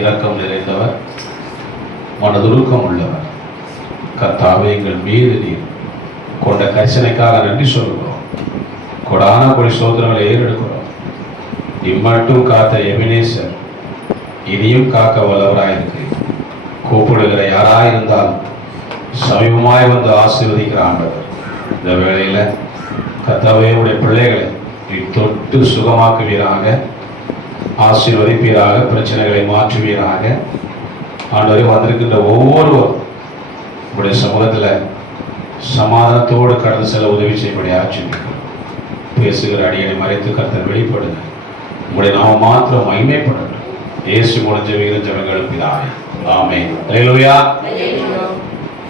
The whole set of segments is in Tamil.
இரக்கம் நிறைந்தவர், மனதுருக்கம் உள்ளவர். கர்த்தாவே, எங்கள் மீது நீர் கொண்ட கரிசனைக்காக நன்றி சொல்கிறோம். கொடான கொடி சோதனைகளை ஏறெடுக்கிறோம். இம்மட்டும் காத்த எபினேசர் இனியும் காக்க வல்லவராயிருக்கு. கூப்பிடுகிற யாராயிருந்தால் சமீபமாய் வந்து ஆசீர்வதிக்கிற ஆண்டவர். இந்த வேளையில் கர்த்தாவே, உடைய பிள்ளைகளை நீ தொட்டு சுகமாக்குவீராக, ஆசீர்வதிப்பீராக, பிரச்சனைகளை மாற்றுவீராக. ஆண்டவரே, வந்திருக்கின்ற ஒவ்வொருவரும் உடைய சமூகத்தில் சமாதானத்தோடு கடந்து செல்ல உதவி செய்யப்படி ஆட்சிக்கிறோம். பேசுகிற அடியனை மறைத்து கர்த்தர் வெளிப்படுங்க. உங்களுடைய நாம மாத்திரம் மகிமைப்படட்டும். இயேசு மூலம் ஜெபிக்கிற ஜெபங்கள் பிதாவே, ஆமென். அல்லேலூயா.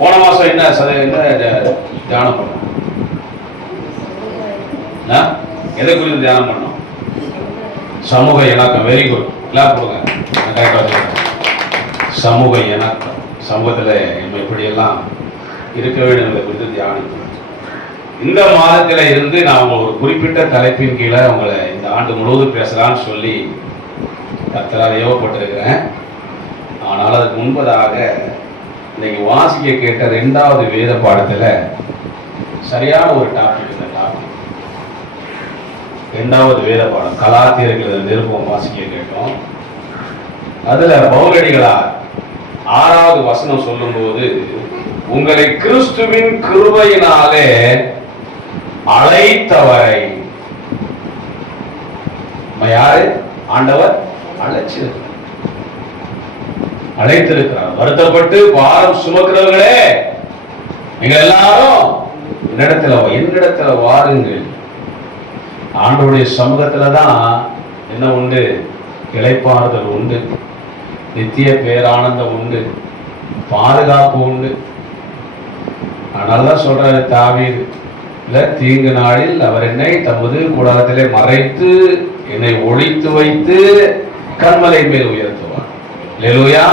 போன மாசம் என்ன தியானம் பண்ணோம்? எதை குறித்து தியானம் பண்ணோம்? சமூக இணக்கம். Very good. எல்லாம் கொடுங்க. சமூக இணக்கம். சமூகத்தில் நம்ம எப்படியெல்லாம் இருக்க வேண்டும் என்பதை குறித்து தியானிக்கணும். இந்த மாதத்தில் இருந்து நான் ஒரு குறிப்பிட்ட தலைப்பின் கீழே உங்களை இந்த ஆண்டு முழுவதும் பேசலான்னு சொல்லி கர்த்தரால் ஏவப்பட்டிருக்கிறேன். ஆனால் அதுக்கு முன்பதாக இன்னைக்கு வாசிக்க கேட்ட 2வது வேத பாடத்தில் சரியான ஒரு டாபிக். இந்த டாபிக் 2வது வேத பாடம் கலாத்தியர்கள் நிருபம் வாசிக்க கேட்டோம். அதுல பவுலடிகளார் 6வது வசனம் சொல்லும்போது, உங்களை கிறிஸ்துவின் கிருபையினாலே அழைத்தவரை, யாரு? ஆண்டவர் அழைத்திருக்கிறார். வருத்தப்பட்டு பாரம் சுமக்கிறவர்களே, நீங்கள் எல்லாரும் என்னிடத்துல வாருங்கள். ஆண்டவருடைய சமூகத்துலதான் என்ன உண்டு? இளைப்பாறுதல் உண்டு, நித்திய பேரானந்தம் உண்டு, பாதுகாப்பு உண்டு. அதனாலதான் சொல்றாரு தாவீது, தீங்கு நாளில் அவர் என்னை தமது கூடாரத்திலே மறைத்து என்னை ஒளித்து வைத்து கன்மலை மேல் உயர்த்துவார். அல்லேலூயா.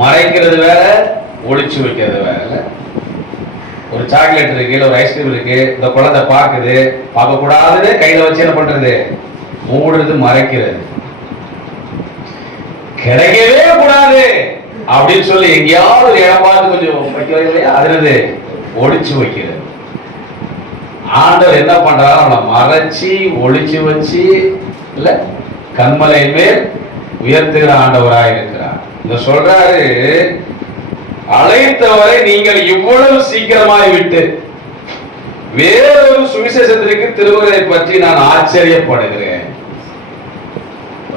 மறைக்கிறது வேற, ஒளிச்சு வைக்கிறது வேற. ஒரு சாக்லேட் இருக்கு, ஒரு ஐஸ்கிரீம் இருக்கு, இந்த குழந்தை பார்க்குது, பார்க்க கூடாதுன்னு கையில வச்சு என்ன பண்றது? மூடுறது, மறைக்கிறது. கிடைக்கவே கூடாது அப்படின்னு சொல்லி எங்கேயாவது ஒரு இடம் பார்த்து கொஞ்சம் வைக்கிறது இல்லையா? அதுறது ஒளிச்சு வைக்கிறது. ஆண்டவர் என்ன பண்றாரு? அவனை மறைச்சி ஒளிச்சு வச்சு இல்ல கன்மலை மேல் உயர்த்துகிற ஆண்டவராக இருக்கிறார். இந்த சொல்றாரு, அழைத்தவரை நீங்கள் இவ்வளவு சீக்கிரமாய் விட்டு வேறொரு சுவிசேஷத்திற்கு திருவதை பற்றி நான் ஆச்சரியப்படுகிறேன்.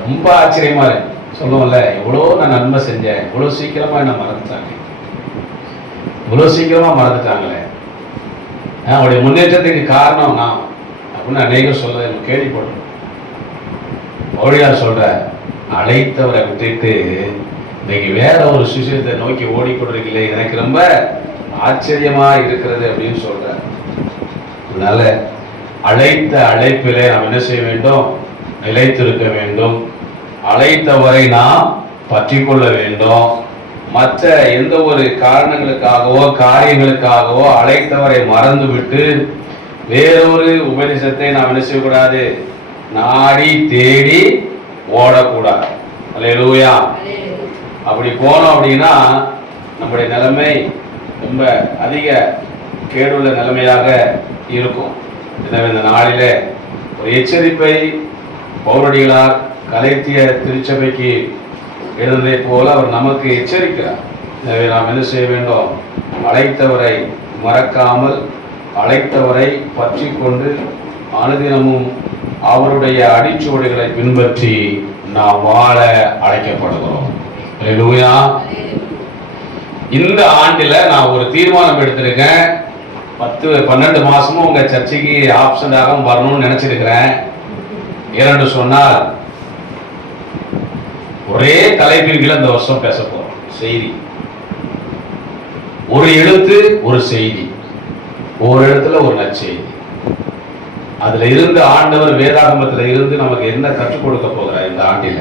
ரொம்ப ஆச்சரியமா இருக்கு. சொல்லுவோம்ல, எவ்வளோ நான் நன்மை செஞ்சேன், இவ்வளவு சீக்கிரமா என்ன மறந்துட்டாங்க, இவ்வளவு சீக்கிரமா மறந்துட்டாங்களே. அவருடைய முன்னேற்றத்துக்கு காரணம் நான் அப்படின்னு அநேகம் சொல்றதை கேள்விப்பட்டோம். மொழியார் சொல்ற, அழைத்தவரை விட்டுட்டு இன்னைக்கு வேற ஒரு சுவிசேஷத்தை நோக்கி ஓடிக்கொண்டிருக்கல, எனக்கு ரொம்ப ஆச்சரியமா இருக்கிறது அப்படின்னு சொல்ற. அதனால அழைத்த அழைப்பிலே நாம் என்ன செய்ய வேண்டும்? நிலைத்திருக்க வேண்டும். அழைத்தவரை நாம் பற்றி கொள்ள வேண்டும். மற்ற எந்த ஒரு காரணங்களுக்காகவோ காரியங்களுக்காகவோ அழைத்தவரை மறந்து விட்டு வேறொரு உபதேசத்தை நாம் என்ன செய்யக்கூடாது? நாடி தேடி ஓடக்கூடாது. அல்லேலூயா. அப்படி போனோம் அப்படின்னா நம்முடைய நிலைமை ரொம்ப அதிக கேடுள்ள நிலைமையாக இருக்கும். எனவே இந்த நாளிலே ஒரு எச்சரிப்பை பவுலடிகளார் கலைத்திய திருச்சபைக்கு எழுந்ததை போல அவர் நமக்கு எச்சரிக்கிறார். எனவே நாம் என்ன செய்ய வேண்டும்? அழைத்தவரை மறக்காமல், அழைத்தவரை பற்றி கொண்டு அனுதினமும் அவருடைய அடிச்சுவடுகளை பின்பற்றி நாம் வாழ அழைக்கப்படுகிறோம். அல்லேலூயா. இந்த ஆண்டில் நான் ஒரு தீர்மானம் எடுத்திருக்கேன். 10-12 மாசமும் உங்க சர்ச்சைக்கு ஆப்ஷனாக வரணும்னு நினைச்சிருக்கிறேன். ஏனென்று சொன்னால், ஒரே தலைப்பின் கீழே இந்த வருஷம் பேச போறோம். செய்தி, ஒரு எழுத்து ஒரு செய்தி, ஒரு இடத்துல ஒரு நற்செய்தி. அதுல இருந்து ஆண்டவர் வேதாகமத்துல இருந்து நமக்கு என்ன கற்றுக் கொடுக்க போகிறார் இந்த ஆண்டில?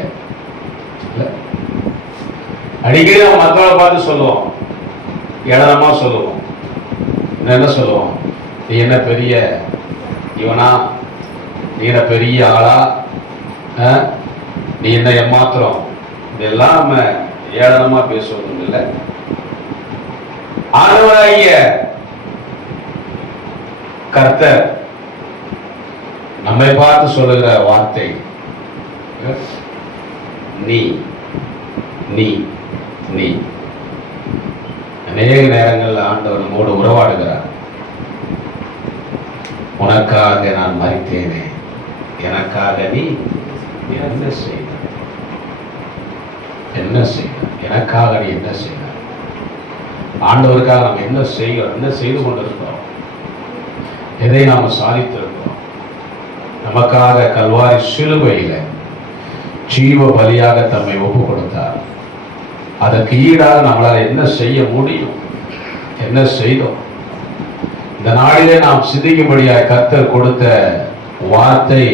அடிக்கடி நம்ம மக்களை பார்த்து சொல்லுவோம், ஏளனமா சொல்லுவோம். என்ன சொல்லுவோம்? நீ என்ன பெரிய இவனா? நீ என்ன பெரிய ஆளா? நீ என்ன ஏமாத்திரம்? இதெல்லாம் நம்ம ஏளனமா பேசுவதும் இல்லை. ஆண்டவராகிய கர்த்தர் நம்மை பார்த்து சொல்லுகிற வார்த்தை நீ நீ நீ. அநேக நேரங்களில் ஆண்டவர் நம்மோடு உறவாடுகிறார். உனக்காக நான் மரித்தேனே, எனக்காக நீ என்ன செய்த, என்ன செய்த, எனக்காக நீ என்ன செய்த. ஆண்டவருக்காக நாம் என்ன செய்கிறோம், என்ன செய்து கொண்டிருக்கிறோம், எதை நாம் சாதித்திருக்கிறோம். நமக்காக கல்வாரி சிலுவையில் ஜீவ பலியாக தம்மை ஒப்பு கொடுத்தார். அதற்கு ஈடாக நம்மளால் என்ன செய்ய முடியும், என்ன செய்தோம். இந்த நாளிலே நாம் சிந்திக்கும்படியாக கர்த்தர் கொடுத்த வார்த்தை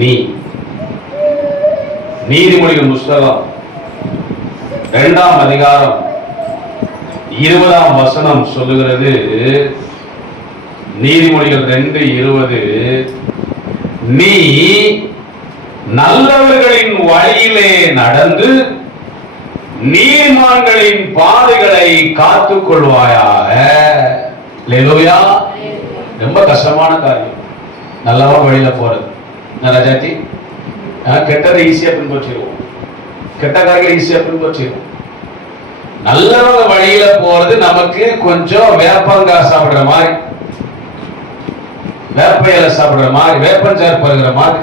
நீ. நீதிமொழிகள் புஸ்தகம் 2ஆம் அதிகாரம் 20ஆம் வசனம் சொல்லுகிறது. நீதிமொழிகள் 2:20, நீ நல்லவர்களின் வழியிலே நடந்து நீதிமான்களின் பாதைகளை காத்துக் கொள்வாயாக. அல்லேலூயா. ரொம்ப கஷ்டமான காரியம் நல்லவன் வழியில போறது. ராஜாஜி, கெட்டதை ஈஸியா பின்பற்றிடுவோம், கெட்ட காரியங்களை ஈஸியா பின்பற்றிடுவோம். நல்லவங்க வழியில போறது நமக்கு கொஞ்சம் வேப்பங்காய் சாப்பிடுற மாதிரி, வேப்ப இலை சாப்பிடுற மாதிரி, வேப்பஞ்சார் பருகிற மாதிரி.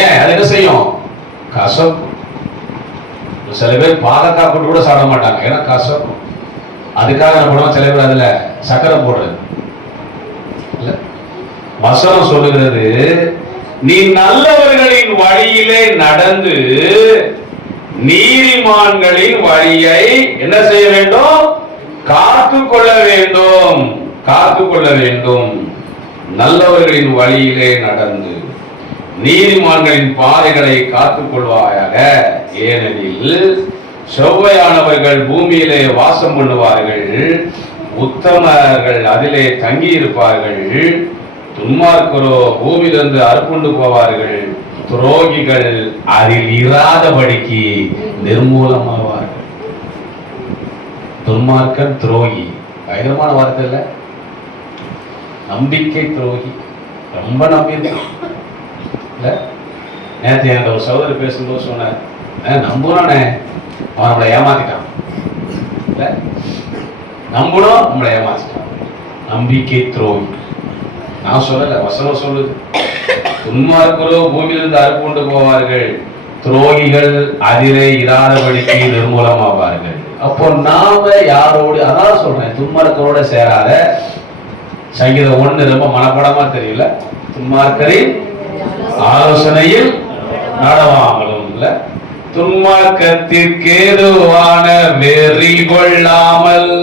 ஏன் அது என்ன செய்யும்? கசப்பு. சில பேர் பாகக்காய் போட்டு கூட சாப்பிட மாட்டாங்க, ஏன்னா கசப்பு. அதுக்காக நம்ம பண்ணுவோம், சில பேர் அதுல சக்கரை போடுறது இல்ல. வசனம் சொல்லுகிறது, நீ நல்லவர்களின் வழியிலே நடந்து நீதிமான்களின் வழியை என்ன செய்ய வேண்டும்? காத்து கொள்ள வேண்டும், காத்து கொள்ள வேண்டும். நல்லவர்களின் வழியிலே நடந்து நீதிமான்களின் பாதைகளை காத்துக் கொள்வாயாக. ஏனெனில் செவ்வையானவர்கள் பூமியிலே வாசம் பண்ணுவார்கள், உத்தமர்கள் அதிலே தங்கி இருப்பார்கள். துன்மார்க்கரோ பூமியிலிருந்து அறுப்புண்டு போவார்கள், துரோகிகள் அதில் இராதபடிக்கு நிர்மூலமாவார்கள். துன்மார்க்கன் துரோகி, பயங்கரமான வார்த்தை இல்ல? நம்பிக்கை துரோகி, ரொம்ப நம்பியிருக்கான். நேற்று என்கிட்ட ஒரு சகோதரர் பேசும்போது சொன்னார், நம்புறானே அவன் நம்மளை ஏமாத்திட்டான், நம்பணும் நம்மளை ஏமாத்திட்டான். நம்பிக்கை துரோகி. நான் சொல்லல, வசனம் சொல்லுது. துன்மார்க்கரோ பூமியிலிருந்து அறுப்புண்டு போவார்கள், துரோகிகள் அதிலே இராதபடிக்கு நிர்மூலமாவார்கள். அப்போ நாம யாரோடு, அதான் சொல்றேன், துன்மார்க்கரோட சேராத. சங்கீதம் 1 ரொம்ப மனப்படமா தெரியல. துன்மார்க்கரின் ஆலோசனையில் நடவாமலும் இல்ல, துன்மார்க்கத்திற்கேதுவான வெறி கொள்ளாமல்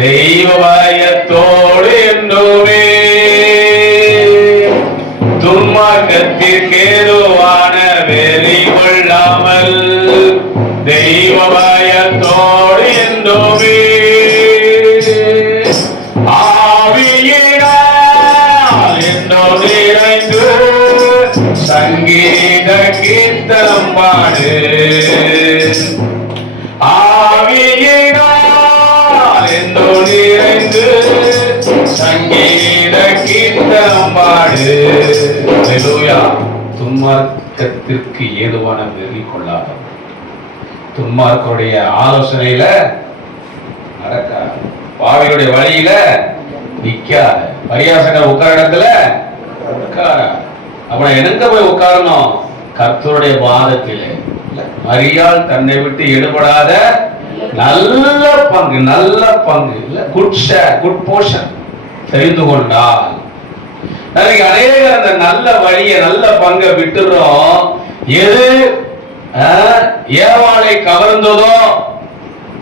தெய்வ பயத்தோடு என்றுமே. துன்மார்க்கத்திற்கேதுவான வெறி கொள்ளாமல் தெய்வ பயத்தோடு என்றுமே. சங்கீத கீர்த்தனம் பாடு, ஆவியினால் என்னோ நிறைந்து சங்கீத கீர்த்தனம் பாடு. அல்லேலூயா. துன்மார்க்கத்திற்கு ஏதுவான வெறி கொள்ளாத, துன்மார்க்கருடைய ஆலோசனையில நடக்காது, பாவியுடைய வழியில நிக்காத, பரியாசகர் உட்கார இடத்துல உட்கார. அப்ப எங்க போய் உட்காரணும்? கர்த்தருடைய பாதத்திலே. மரியாள் தன்னை விட்டு எடுபடாத நல்ல பங்கு, நல்ல பங்கு இல்ல, குட் ஷேர், குட் போர்ஷன் தெரிந்து கொண்டால். அநேகர் அந்த நல்ல வழியை, நல்ல பங்கை விட்டுறோம். எது ஏவாளை கவர்ந்ததோ,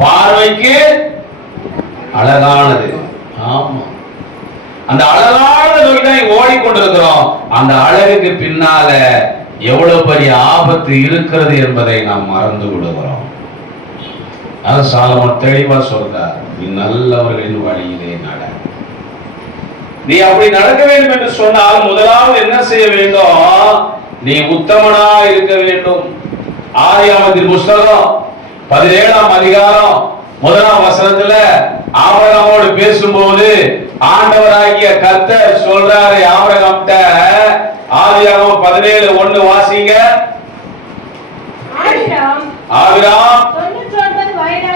பார்வைக்கு அழகானது, ஆமா, அந்த அழகான நோக்கி தான் ஓடிக்கொண்டிருக்கிறோம். அந்த அழகுக்கு பின்னால எவ்வளவு பெரிய ஆபத்து இருக்கிறது என்பதை நாம் மறந்து விடுகிறோம். அது சாலமோன் தெளிவா சொல்றார், நீ நல்லவர்களின் வழியிலே நட. நீ அப்படி நடக்க வேண்டும் என்று சொன்னால் முதலாவது என்ன செய்ய வேண்டும்? நீ உத்தமனா இருக்க வேண்டும். ஆதியாகமத்தின் புஸ்தகம் 17ஆம் அதிகாரம் 1ஆம் வசனத்துல ஆபிரகாமோடு பேசும்போது ஆண்டவராகிய கர்த்தர் சொல்றாரு ஆபிரகாம்கிட்ட. ஆதியாகமம் 17:1 வாசிங்க. ஆபிரகாம்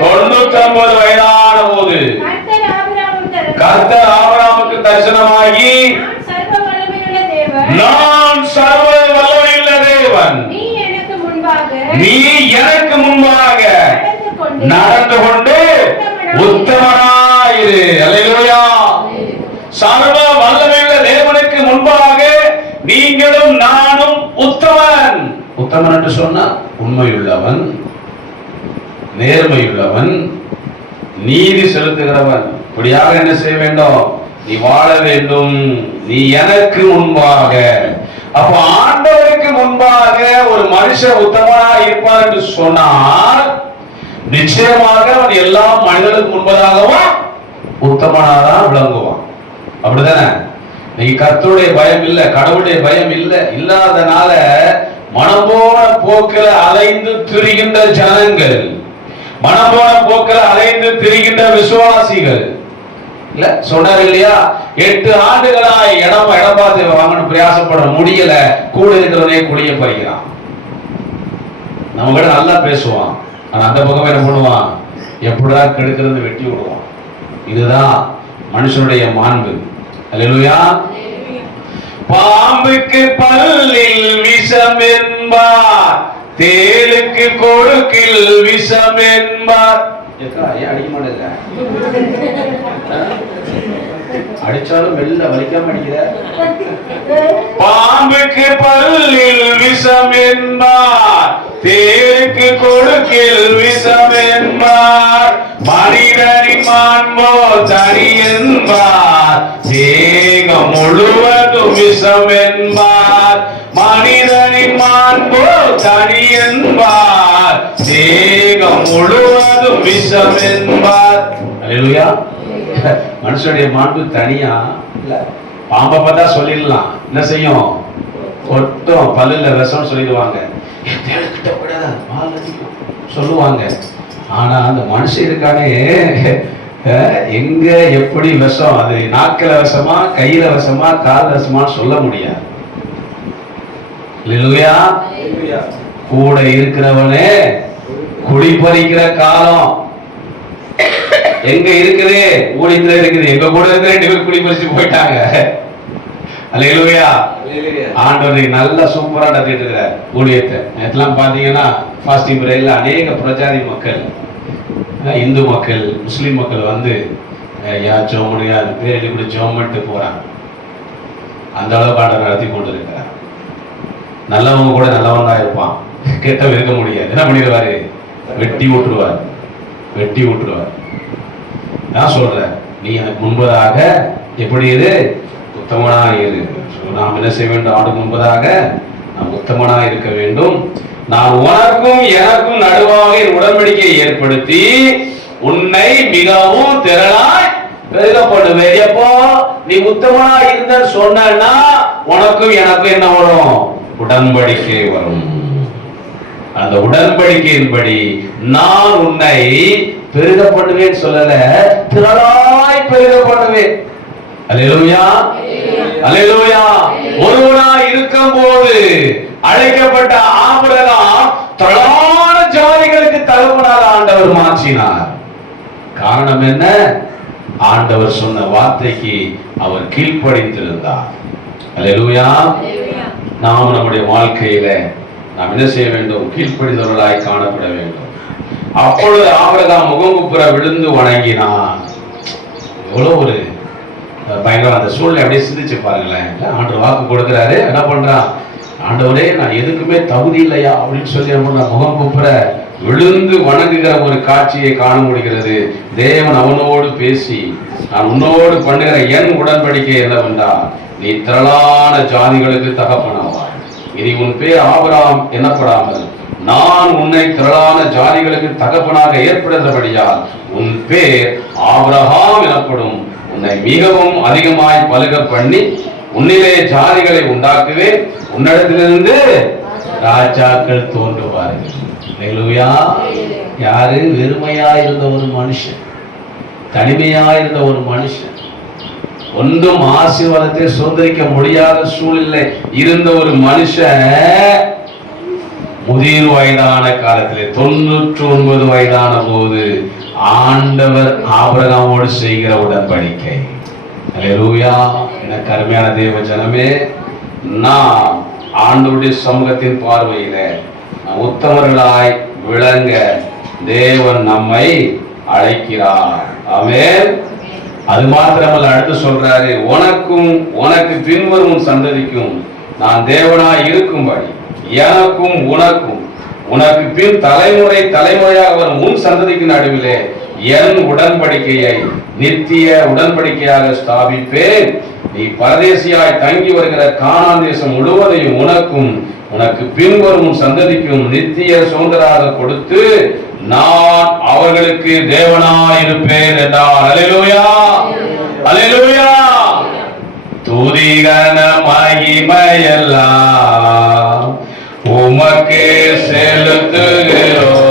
99 வயதான போது கர்த்தர் ஆபிரகாமுக்கு தரிசனமாகி, நான் சர்வ வல்லமையுள்ள தேவன், நீ எனக்கு முன்பாக நடந்து கொண்டு உத்தமனாயிரு. அல்லேலூயா. சர்வ வல்லமையுள்ள தேவனுக்கு முன்பாக நீங்களும் நானும் உத்தமன். உத்தமன் என்று சொன்னா உண்மையுள்ளவன், நேர்மையுள்ளவன், நீதி செலுத்துகிறவன். இப்படியாக என்ன செய்ய வேண்டும்? நீ வாழ வேண்டும். நீ எனக்கு முன்பாக. அப்ப ஆண்டவருக்கு முன்பாக ஒரு மனுஷன் உத்தமனா இருப்பான் என்று சொன்னால் நிச்சயமாக அவன் எல்லா மனிதனுக்கு முன்பதாகவும் உத்தமனாதான் விளங்குவான். அப்படிதானே? நீ கர்த்தருடைய பயம் இல்ல, கடவுளுடைய பயம் இல்ல, இல்லாதனால மனம் போன போக்கில் அலைந்து திரிகின்ற ஜனங்கள், மனம் போன போக்கில் அலைந்து திரிகின்ற விசுவாசிகள் இல்ல சொன்னார் இல்லையா? 8 ஆண்டுகளாய் இடம் பார்த்து வாங்கணும் பிரயாசப்பட முடியல, கூட இருக்கிறவனே குடிய பறிக்கிறான். நம்ம கூட நல்லா பேசுவான், ஆனா அந்த பக்கம் என்ன பண்ணுவான்? எப்படிடா கெடுக்கிறது வெட்டி விடுவான். இதுதான் மனுஷனுடைய மாண்பு. அல்லேலூயா. பாம்புக்கு பல்லில் விஷம் என்பார், தேளுக்கு கொடுக்கில் விஷம் என்பார். அடிக்க மாட்டேங்க, அடிச்சாலும் மெல்ல வலிக்காம அடிக்கிற. பாம்புக்கு பல்லில் விஷம் என்பார், தேளுக்கு கொடுக்கில் விஷம் என்பார், மனிதனின் மாண்போ தனி என்பார், தேகம் முழுவதும் விஷம் என்பார். மனிதனின் மாண்போ தனி என்பார், தேகம் முழுவதும் விஷம் என்பார். அல்லேலூயா. மனுஷனுடைய மாண்பு தனியா இல்ல. பாம்பை பார்த்தா சொல்லிடலாம், என்ன செய்யும்? கொட்டும், பல்லுல விஷம் சொல்லிடுவாங்க, சொல்லுவாங்க. ஆனா அந்த மனுஷன் இருக்கானே, எங்க எப்படி விஷம், அது நாக்கில விஷமா, கையில விஷமா, கால் விஷமா சொல்ல முடியாது. அல்லேலூயா. கூட இருக்கிறவனே குடி பறிக்கிற காலம் எங்க இருக்குது? ஊழியத்துல இருக்குது. எங்க கூட இருக்கிற 2 பேர் குடி பறிச்சு போயிட்டாங்க. அல்லேலூயா. ஆண்டவர் நல்லா சூப்பரா நடத்திட்டு இருக்கிறார் ஊழியத்தை. நேற்றுலாம் பாத்தீங்கன்னா ஃபாஸ்டிங் பிரேயர்ல அநேக பிரஜாதி மக்கள், இந்து மக்கள், முஸ்லீம் மக்கள் வந்து ஜோமனியா பேர் எழுதி கூட ஜோம் பண்ணிட்டு போறாங்க. அந்த அளவுக்கு ஆண்டவர் நடத்தி கொண்டு இருக்கிறார். நல்லவங்க கூட நல்லவன் தான் இருப்பான், கெட்டவன் இருக்க முடியாது. என்ன பண்ணிடுவாரு? வெட்டி விட்டுருவார், வெட்டி விட்டுருவார். நான் சொல்றேன், நீ எனக்கு முன்பதாக எப்படி இரு? உத்தமனா இரு. நாம் என்ன செய்ய வேண்டும்? ஆண்டுக்கு முன்பதாக நாம் உத்தமனா இருக்க வேண்டும். நான் உனக்கும் எனக்கும் நடுவாக உடன்படிக்கையை ஏற்படுத்தி உன்னை மிகவும் திரளாய் பெருகப்படுவேன். எப்போ நீ உத்தமனா இருந்த சொன்னா உனக்கும் எனக்கும் என்ன வரும்? உடன்படிக்கை வரும். அந்த உடன்படிக்கையின்படி நான் உன்னை பெருக பண்ணுவேன் சொல்லல, திரளாய் பெருக பண்ணுவேன். அல்லேலூயா. அல்லேலூயா. ஒருவனா இருக்கும் போது அழைக்கப்பட்ட ஆபிரகாம் திரளான ஜாதிகளுக்கு தகப்பனாக ஆண்டவர் மாற்றினார். காரணம் என்ன? ஆண்டவர் சொன்ன வார்த்தைக்கு அவர் கீழ்ப்படிந்திருந்தார். அல்லேலூயா. நாம் நம்முடைய வாழ்க்கையில நாம் என்ன செய்ய வேண்டும்? கீழ்ப்படிந்தவர்களாய் காணப்பட வேண்டும். அப்பொழுது ஆபிரகாம் முகங்குப்புற விழுந்து வணங்கினான். எவ்வளவு ஒரு பயங்கரம்! அந்த சூழ்நிலை அப்படியே சிந்திச்சு பாருங்களேன். ஆண்டவர் வாக்கு கொடுக்கிறாரு, என்ன பண்றான்? ஆண்டவரே, நான் எதுக்குமே தகுதி இல்லையா அப்படின்னு சொல்லி முகங்குப்புற விழுந்து வணங்குகிற ஒரு காட்சியை காண முடிகிறது. தேவன் அவனோடு பேசி, நான் உன்னோடு பண்ணுகிற என் உடன்படிக்கை என்னவென்றால், நீ திரளான ஜாதிகளுக்கு தகப்பனாவாய். இனி உன் பேர் ஆபிரகாம் எனப்படாமல் நான் உன்னை திரளான ஜாதிகளுக்கு தகப்பனாக ஏற்படுத்தபடியால் உன் பேர் ஆபிரகாம் எனப்படும். உன்னை மிகவும் அதிகமாய் பலுக பண்ணி உன்னிலே ஜாதிகளை உண்டாக்குவேன், உன்னிடத்திலிருந்து ராஜாக்கள் தோன்றுவார்கள். அல்லேலூயா. யாரு? வெறுமையா இருந்த ஒரு மனுஷன், தனிமையா இருந்த ஒரு மனுஷன், ஒன்றும் ஆசீர்வாதத்தை சுதந்திரிக்க முடியாத சூழ்நிலை இருந்த ஒரு மனுஷன் முதிர் வயதான காலத்திலே 99 வயதான போது ஆண்டவர் ஆபிரகாமோடு செய்கிற உடன்படிக்கை. அல்லேலூயா. எனக்கு அருமையான தேவ ஜனமே, நான் ஆண்டவருடைய சமூகத்தின் பார்வையில உத்தமர்களாய் விளங்க தேவன் நம்மை அழைக்கிறார். ஆமென். அது மாத்திரமல்ல, அடுத்து சொல்றாரு, உனக்கும் உனக்கு பின்வரும் சந்ததிக்கும் நான் தேவனாய் இருக்கும்படி எனக்கும் உனக்கும் உனக்கு பின் தலைமுறை தலைமுறையாக வரும் உன் சந்ததிக்கு நடுவிலே என் உடன்படிக்கையை நித்திய உடன்படிக்கையாக ஸ்தாபிப்பேன். நீ பரதேசியாய் தங்கி வருகிற கானான் தேசம் முழுவதையும் உனக்கும் உனக்கு பின்வரும் சந்ததிக்கும் நித்திய சுதந்திரமாக கொடுத்து நான் அவர்களுக்கு தேவனாய் இருப்பேன் என்றார். அல்லேலூயா. அல்லேலூயா. துதி கன மகிமையெல்லாம் உமக்கு செலுத்துகிறோம்.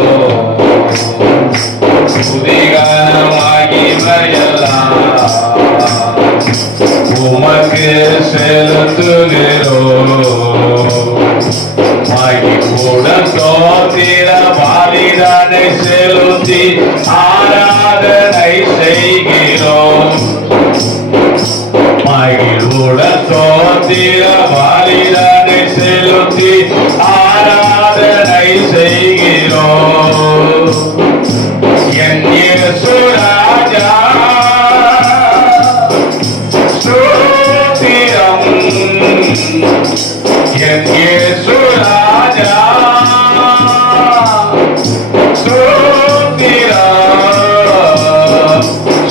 துதி கன மகிமையெல்லாம் உமக்கு செலுத்துகிறோம். மகிழ்வுடன் ஸ்தோத்திர பலிகளை செலுத்தி ஆராதனை செய்கிறோம். மகிழ்வுடன் ஸ்தோத்திர பலிகளை செலுத்தி ஆராதனை செய்கிறோம். என் இயேசு ராஜா ஸ்தோத்திரம். என் இயேசு ராஜா ஸ்தோத்திரம்.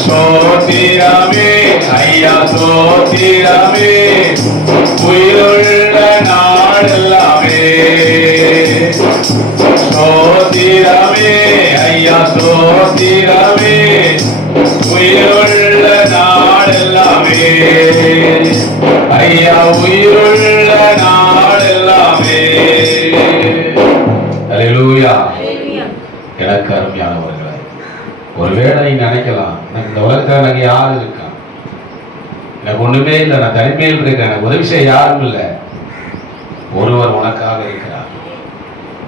ஸ்தோத்திரமே ஐயா, ஸ்தோத்திரமே உயிருள்ள நாடெல்லாமே. ஸ்தோத்திரமே ஐயா, ஸ்தோத்திரமே உயிருள்ள நாடெல்லாமே. ஐயா, உயிருள்ள நாடெல்லாமே. அல்லேலூயா. எனக்கு அருமையானவர்களே, ஒருவேளை நீங்க நினைக்கலாம், இந்த உலகத்தில் எனக்கு யார் இருக்கா, எனக்கு ஒண்ணுமே இல்லை, நான் தனிமையில் இருக்கேன், எனக்கு உதவி செய்ய யாரும் இல்லை. ஒருவர் உனக்காக இருக்கிறார்.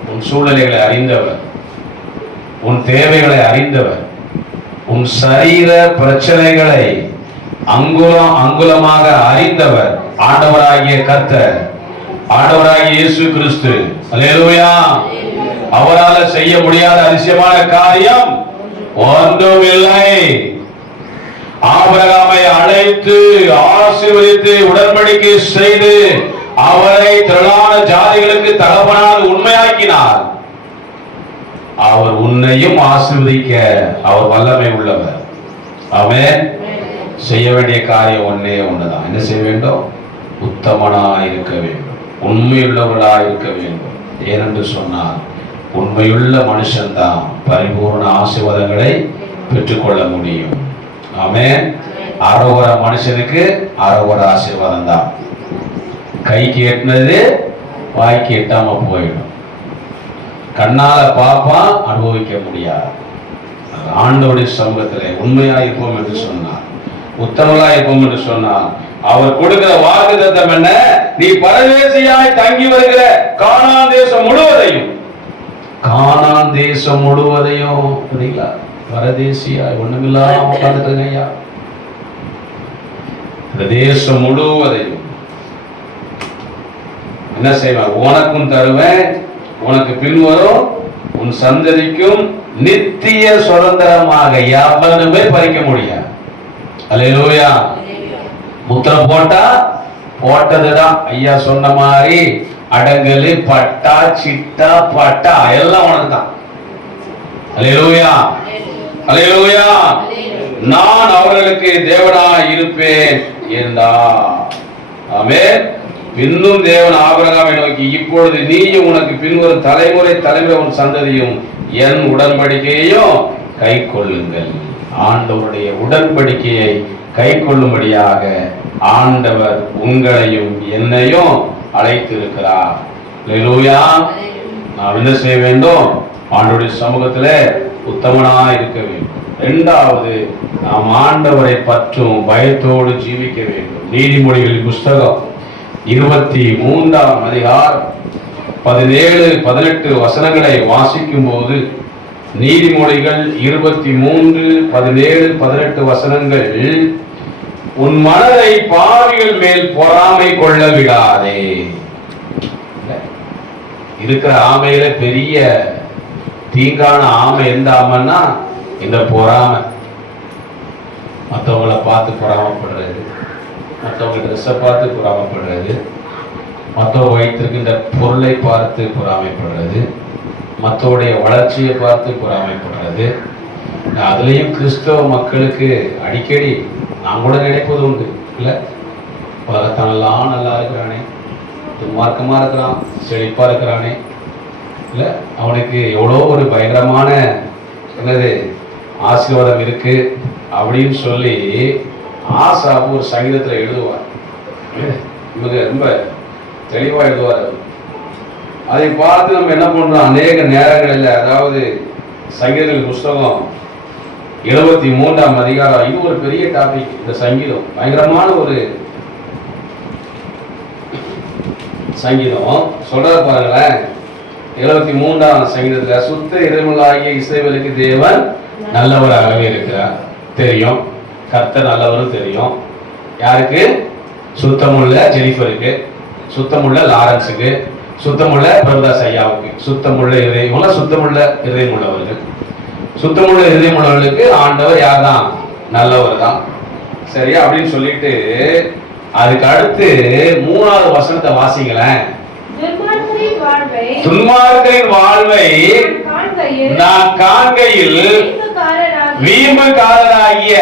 உன் சூழ்நிலைகளை அறிந்தவர், உன் தேவைகளை அறிந்தவர், உன் சரீர பிரச்சனைகளை அங்குலம் அங்குலமாக அறிந்தவர் ஆண்டவராகிய கர்த்தர், ஆண்டவராகிய இயேசு கிறிஸ்து. அல்லேலூயா. அவரால் செய்ய முடியாத அதிசயமான காரியம் ஒன்றும் இல்லை. ஆபிரகாமை அழைத்து ஆசீர்வதித்து உடன்படிக்கை செய்து அவரை திரளான ஜாதிகளுக்கு தகப்பனாக உண்மையாக்கினார். அவர் உன்னையும் ஆசீர்வதிக்க அவர் வல்லமை உள்ளவர். ஆமென். செய்ய வேண்டிய காரியம் ஒன்னே ஒண்ணுதான். என்ன செய்ய வேண்டும்? உத்தமனாய் இருக்க வேண்டும், உண்மையுள்ளவர்களாய் இருக்க வேண்டும். ஏனென்று சொன்னால் உண்மையுள்ள மனுஷன்தான் பரிபூர்ண ஆசீர்வாதங்களை பெற்றுக்கொள்ள முடியும். ஆமென். அரோகர மனுஷனுக்கு அரோகர ஆசீர்வாதம் தான். கைக்கு எட்டினது வாய்க்கு எட்டாம போயிடும். கண்ணால பாப்பா அனுபவிக்க முடியாது. ஆண்டவருடைய சமூகத்திலே உண்மையாயிருப்போம் என்று சொன்னார், உத்தமராயிருப்போம் என்று சொன்னார். அவர் கொடுக்கிற வாக்குத்தத்தம் என்ன? நீ பரதேசியாய் தங்கி வருகிற கானான் தேசம் முழுவதையும், கானான் தேசம் முழுவதையும், புரியுங்களா? பரதேசியாய் ஒண்ணுமில்லாம உட்கார்ந்துட்டு ஐயா, இந்த தேசம் முழுவதையும் என்ன செய்வேன்? உனக்கும் தருவேன், உனக்கு பின்வரும் உன் சந்ததிக்கும் நித்திய சுதந்திரமாக எவனுமே பறிக்க முடியாது. அல்லேலூயா. முத்திரம் போட்டா போட்டதுதான். ஐயா சொன்ன மாதிரி அடங்கலு பட்டா சிட்டா பட்டா எல்லாம் உனக்கு தான். அல்லேலூயா. அல்லேலூயா. நான் அவர்களுக்கு தேவனாய் இருப்பேன் என்றா. ஆமென். இன்னும் தேவன் ஆபிரகாமை நோக்கி, இப்பொழுது நீயும் உனக்கு பின்வரும் தலைமுறை தலைமுறை உன் சந்ததியும் என் உடன்படிக்கையையும் கை கொள்ளுங்கள். ஆண்டவருடைய உடன்படிக்கையை கை கொள்ளும்படியாக ஆண்டவர் உங்களையும் என்னையும் அழைத்திருக்கிறார். அல்லேலூயா. நாம் என்ன செய்ய வேண்டும்? ஆண்டவருடைய சமூகத்துல உத்தமனா இருக்க வேண்டும். இரண்டாவது, நாம் ஆண்டவரை பற்றும் பயத்தோடு ஜீவிக்க வேண்டும். நீதிமொழிகளின் புஸ்தகம் 23ஆம் அதிகாரம் 17-18 வசனங்களை வாசிக்கும் போது, நீதிமொழிகள் 23:17-18 வசனங்கள், உன் மனதை பாவிகள் மேல் பொறாமை கொள்ள விடாதே. இருக்கிற ஆமையில பெரிய தீங்கான ஆமை எந்த ஆமைன்னா இந்த பொறாமை. மற்றவங்களை பார்த்து பொறாமப்படுறது, மற்றவங்க ட்ரெஸ்ஸை பார்த்து பொறாமப்படுறது, மற்றவங்க வைத்திருக்கின்ற பொருளை பார்த்து பொறாமைப்படுறது, மற்றவருடைய வளர்ச்சியை பார்த்து பொறாமைப்படுறது. அதுலேயும் கிறிஸ்தவ மக்களுக்கு அடிக்கடி நான் கூட நினைப்பது உண்டு, இல்லை உலகத்தானெல்லாம் நல்லா இருக்கிறானே, துன்மார்க்கமாக இருக்கிறான், செழிப்பாக இருக்கிறானே, இல்லை அவனுக்கு எவ்வளோ ஒரு பயங்கரமான என்னது ஆசீர்வாதம் இருக்கு அப்படின்னு சொல்லி ஆசாபு ஒரு சங்கீதத்தில் எழுதுவார். இவங்க ரொம்ப தெளிவாக எழுதுவார். அதை பார்த்து நம்ம என்ன பண்றோம்? அநேக நேரங்களில், அதாவது சங்கீதங்கள் புஸ்தகம் 73ஆம் அதிகாரம், இது ஒரு பெரிய டாபிக். இந்த சங்கீதம் பயங்கரமான ஒரு சங்கீதம். சொல்ற பாருங்களேன், 73ஆம் சங்கீதத்துல, சுத்த இதயமுள்ளாகிய இஸ்ரவேலுக்கு தேவன் நல்லவராகவே இருக்கிறார். தெரியும், கர்த்தர் நல்லவரும் தெரியும். யாருக்கு? சுத்தமுள்ள ஜெனிஃபருக்கு, சுத்தமுள்ள லாரன்ஸுக்கு, சுத்தமுள்ள பிரபுதாஸ் ஐயாவுக்கு. சுத்தமுள்ள இதயம், சுத்தமுள்ள இதயம் உள்ளவர்கள். சுத்தமுள்ள இதயம் உள்ளவர்களுக்கு ஆண்டவர் யார் தான்? நல்லவர் தான். சரியா? அப்படின்னு சொல்லிட்டு அதுக்கு அடுத்து 3வது வசனத்தை வாசிங்களேன். துன்மார்க்கரின் வாழ்வை நான் காண்கையில் வீம்புக்காரராகிய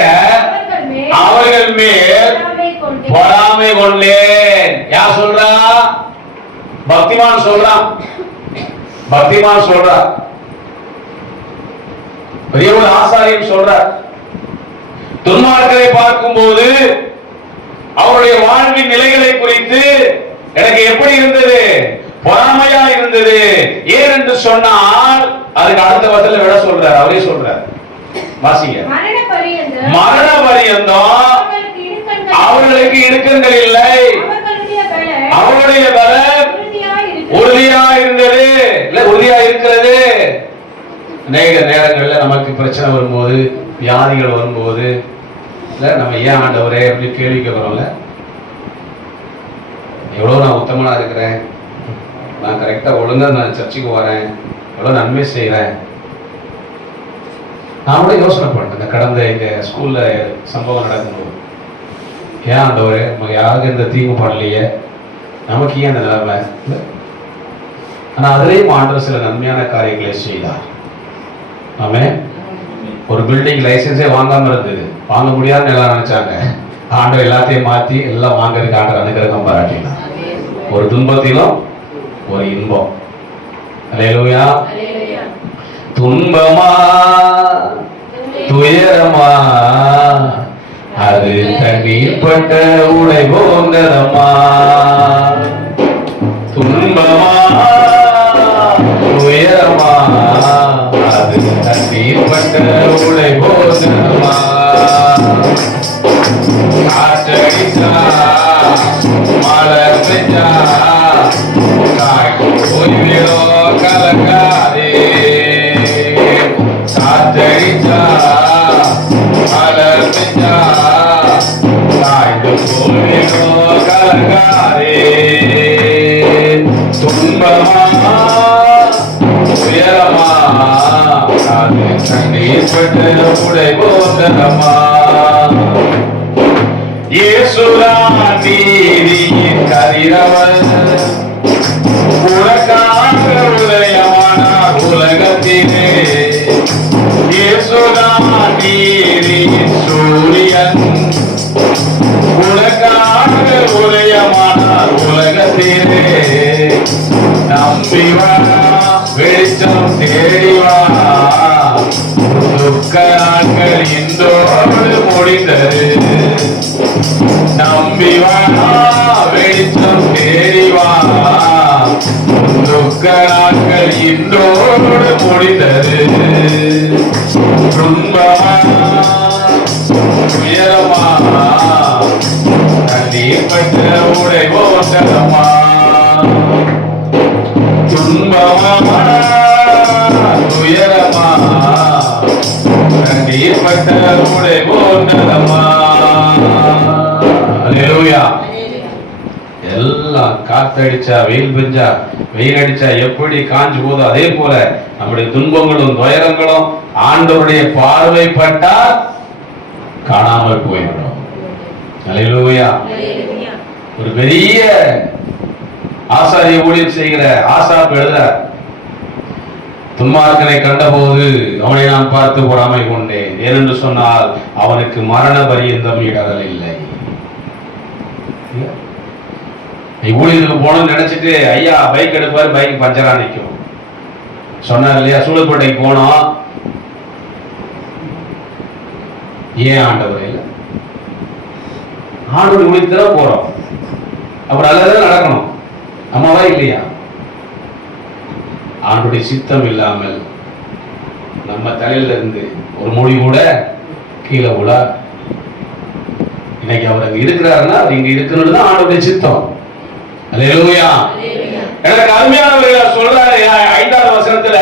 அவர்கள் மேல் பொறாமை கொண்டேன். யார் சொல்றா? பக்திமான் சொல்றான். பக்திமான் சொல்றார். பெரிய ஒரு ஆசாரியன் சொல்றார். துன்மார்க்கரை பார்க்கும் போது அவருடைய வாழ்வின் நிலைகளை குறித்து எனக்கு எப்படி இருந்தது? பொறாமையா இருந்தது. ஏன் என்று சொன்னால் அதுக்கு அடுத்த வசனத்துல விட சொல்றார். அவரே சொல்றார், வாசிங்க. மரண பரியந்தம் அவர்களுக்கு இடுக்கங்கள் இல்லை, அவருடைய பலம் உறுதியா இருந்தது. இல்ல, உறுதியா இருக்கிறது. அநேக நேரங்கள்ல நமக்கு பிரச்சனை வரும்போது, வியாதிகள் வரும்போது, இல்ல நம்ம ஏன் ஆண்டவரே அப்படின்னு கேள்வி கேட்கிறோம்ல. எவ்வளவு நான் உத்தமனா இருக்கிறேன், நான் கரெக்டா ஒழுங்கா நான் சர்ச்சுக்கு வரேன், எவ்வளவு நன்மை செய்யறேன். நான் கூட யோசனை பண்ணேன், இந்த கடந்த எங்க ஸ்கூல்ல சம்பவம் நடக்கும்போது, ஏன் ஆண்டவரே நமக்கு யாருக்கு இந்த தீங்கு பண்ணலையே, நமக்கு ஏன் இந்த நிலைமை. ஆனா அதுலேயும் ஆண்டவர் சில நன்மையான காரியங்களை செய்தார். ஆமே. ஒரு பில்டிங் லைசன்ஸே வாங்காம இருந்தது, வாங்க முடியாதுன்னு எல்லாம் நினைச்சாங்க. ஆண்டவர் எல்லாத்தையும் மாற்றி எல்லாம் வாங்கறதுக்கு ஆண்டவர் அனுகிரகம் பாராட்டினார். ஒரு துன்பத்திலும் ஒரு இன்பம். அல்லேலூயா. துன்பமா துயரமா அது தண்ணீர் பட்ட உடை போன்றதம்மா. துன்பமா துயரமா அது தண்ணீர் பட்ட உடை போன்றதம்மா. காற்றடிச்சா மழை பெஞ்சா காய்க்கும் போய்விடோ கலங்காதே. காற்றடிச்சா மழை பெஞ்சா காய்க்கும் போய்விடோ கலங்காதே. துன்பமா உயரமா அது கண்ணீர் பட்ட உடை போன்றதம்மா. இயேசுதான் நீதியின் கதிரவர், உனக்காக உதயமானார் உலகத்திலே. இயேசுதான் நீதியின் சூரியன், உனக்காக உதயமானார் உலகத்திலே. நம்பிவா வெளிச்சம் தேடிவா, துக்க நாட்கள் இன்றோடு முடிந்தது. நம்பி வா, வெளிச்சம் தேடி வா, துக்க நாட்கள் இன்றோடு முடிந்தது. துன்பமா துயரமா கண்ணீர்பட்ட உடை போட்டதமா, துன்பமா துயரமா கண்ணீர்பட்ட உடை போட்டதமா. அல்லேலூயா. எல்லாம் காத்தடிச்சா வெயில் பெஞ்சா வெயில் அடிச்சா எப்படி காஞ்சு போதோ அதே போல நம்முடைய துன்பங்களும் துயரங்களும் ஆண்டவருடைய பார்வைப்பட்டா காணாமல் போய்விடும். அல்லேலூயா. ஒரு பெரிய ஆசாரிய ஊழியம் செய்கிற ஆசாப் எழுதுறார், துன்மார்க்கனை கண்டபோது அவனை நான் பார்த்து பொறாமை கொண்டேன், ஏனென்று சொன்னால் அவனுக்கு மரண பரியந்தம் இடரல் இல்லை. ஊழியத்துக்கு போகணும்னு நினைச்சிட்டு ஐயா பைக் எடுப்பாரு, பைக் பஞ்சரா நிற்கும் சொன்னார் இல்லையா, சூழல்பேட்டைக்கு போனோம். ஏன் ஆண்டவர் இல்லை, ஆண்டவர் ஊழியத்துல போறோம், அப்புறம் நல்லதான் நடக்கணும், அம்மாவா இல்லையா? ஆண்டுடைய சித்தம் இல்லாமல் நம்ம தலையில இருந்து ஒரு மொழி கூட கீழே உள்ள. இன்னைக்கு அவர் அங்க இருக்கிறாருன்னா அவர் இங்க இருக்கணும்னு தான் ஆண்டுடைய சித்தம். அல்லேலூயா. எனக்கு அருமையானவர்கள் சொல்றாரு 5வது வசனத்துல,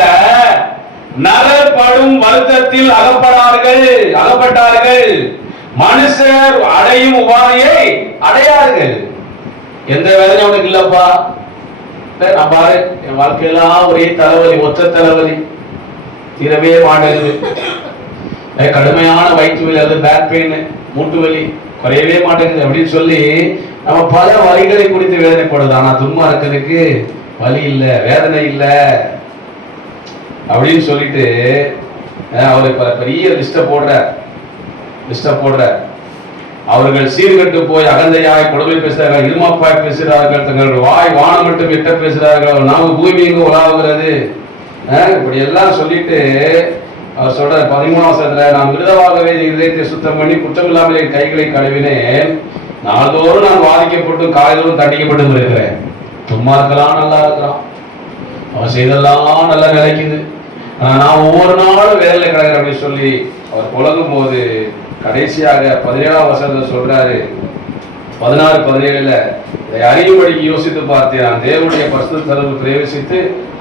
நரப்படும் வருத்தத்தில் அகப்பட்டார்கள், மனுஷர் அடையும் உபாதையை அடையார்கள். எந்த வேதனை உனக்கு இல்லப்பா, நான் பாரு என் வாழ்க்கையெல்லாம் ஒரே தலைவலி, ஒற்ற தலைவலி, தீரவே மாட்டேங்குது, கடுமையான வயிற்று வலி, அது பேக் பெயின், மூட்டு வலி குறையவே மாட்டேங்குது அப்படின்னு சொல்லி நம்ம பல வலிகளை குறித்து வேதனைப்படுது. ஆனா துன்மார்க்கனுக்கு வலி இல்லை, வேதனை இல்லை அப்படின்னு சொல்லிட்டு அவரு பெரிய லிஸ்ட போடுற. அவர்கள் சீர்கட்டு போய் அகந்தையாய் கொடுமை பேசுகிறார்கள், இருமாப்பாய் பேசுகிறார்கள், தங்கள் வாய் வானம் மட்டும் எட்ட பேசுகிறார்கள், நாம பூமி எங்கு உலாவுகிறது, இப்படி எல்லாம் சொல்லிட்டு அவர் சொல்ற 13ஆம் வசனத்துல, நான் விருதவாகவே இதயத்தை சுத்தம் பண்ணி குற்றமில்லாமல் என் கைகளை கழுவினேன், நாள்தோறும் நான் வாதிக்கப்பட்டும் காலைதோறும் தண்டிக்கப்பட்டும் இருக்கிறேன். துன்மார்க்கலாம் நல்லா இருக்கிறான், அவன் செய்தெல்லாம் நல்லா நிலைக்குது, ஆனா நான் ஒவ்வொரு நாளும் வேலையில கிடக்குறேன் அப்படின்னு சொல்லி அவர் புலகும் போது கடைசியாக 17ஆம் வசனத்துல சொல்றாரு, 16-17 இதை அறியும்படிக்கு யோசித்து பார்த்தேன், நான் தேவனுடைய பரிசுத்த ஸ்தலத்தில் பிரவேசித்து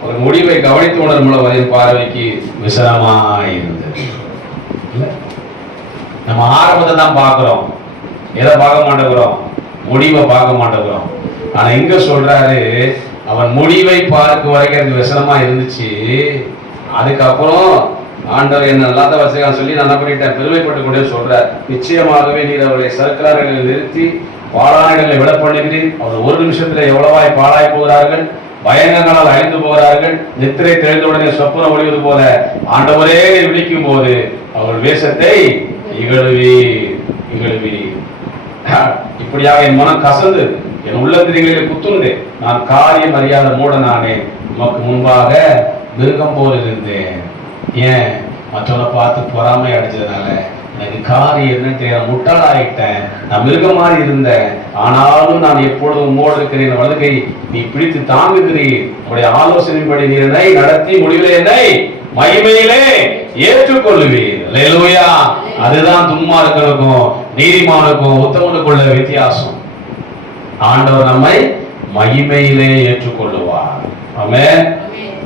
ஒரு முடிவை கவனித்து உணர் மூலம் அதன் பார்வைக்கு விசனமாயிருந்தது. நம்ம ஆரம்பத்தை தான் பார்க்கிறோம், எதை பார்க்க மாட்டேங்கிறோம், முடிவை பார்க்க மாட்டேங்கிறோம். ஆனா இங்க சொல்றாரு, அவன் முடிவை பார்க்க வரைக்கும் எனக்கு விசனமா இருந்துச்சு, அதுக்கப்புறம் ஆண்டவர் என்ன நல்லாத வசதியாக சொல்லி நான் என்ன பண்ணிட்டேன், பெருமைப்பட்டு கொண்டே சொல்றார், நிச்சயமாகவே நீர் அவர்களை சர்க்கரார்களை நிறுத்தி பாலாயங்களை விட பண்ணுகிறீர், அவர் ஒரு நிமிஷத்துல எவ்வளவாய் பாழாய் போகிறார்கள், பயங்கரங்களால் அழிந்து போகிறார்கள், நித்திரை தெளிந்தவுடனே சொப்பனம் ஒழிவது போல ஆண்டவரே விழிக்கும் போது அவர்கள் வேஷத்தை இகழுவி. இப்படியாக என் மனம் கசந்து என் உள்ளத்திரிகளில் குத்துண்டேன், நான் காரியம் அறியாத மூடனானே, உமக்கு முன்பாக மிருகம் போல் இருந்தேன். ஏன்? மற்றவனை பார்த்து பொறாமை அடைஞ்சதுனால எனக்கு காரியம் என்னன்னு தெரியாது, முட்டாளாயிட்டேன், நான் மிருகம் மாதிரி இருந்தேன், ஆனாலும் நான் எப்பொழுதும் உம்மோடு இருக்கிறேன், வலதுகை நீ பிடித்து தாங்குகிறீர், உடைய ஆலோசனைப்படி நீ என்னை நடத்தி முடிவில் என்னை மகிமையிலே ஏற்றுக்கொள்ளுவீர். அல்லேலூயா. அதுதான் துன்மார்க்கனுக்கும் நீதிமானுக்கும் உத்தமனுக்குள்ள வித்தியாசம். ஆண்டவர் நம்மை மகிமையிலே ஏற்றுக்கொள்ளுவார். ஆமென்.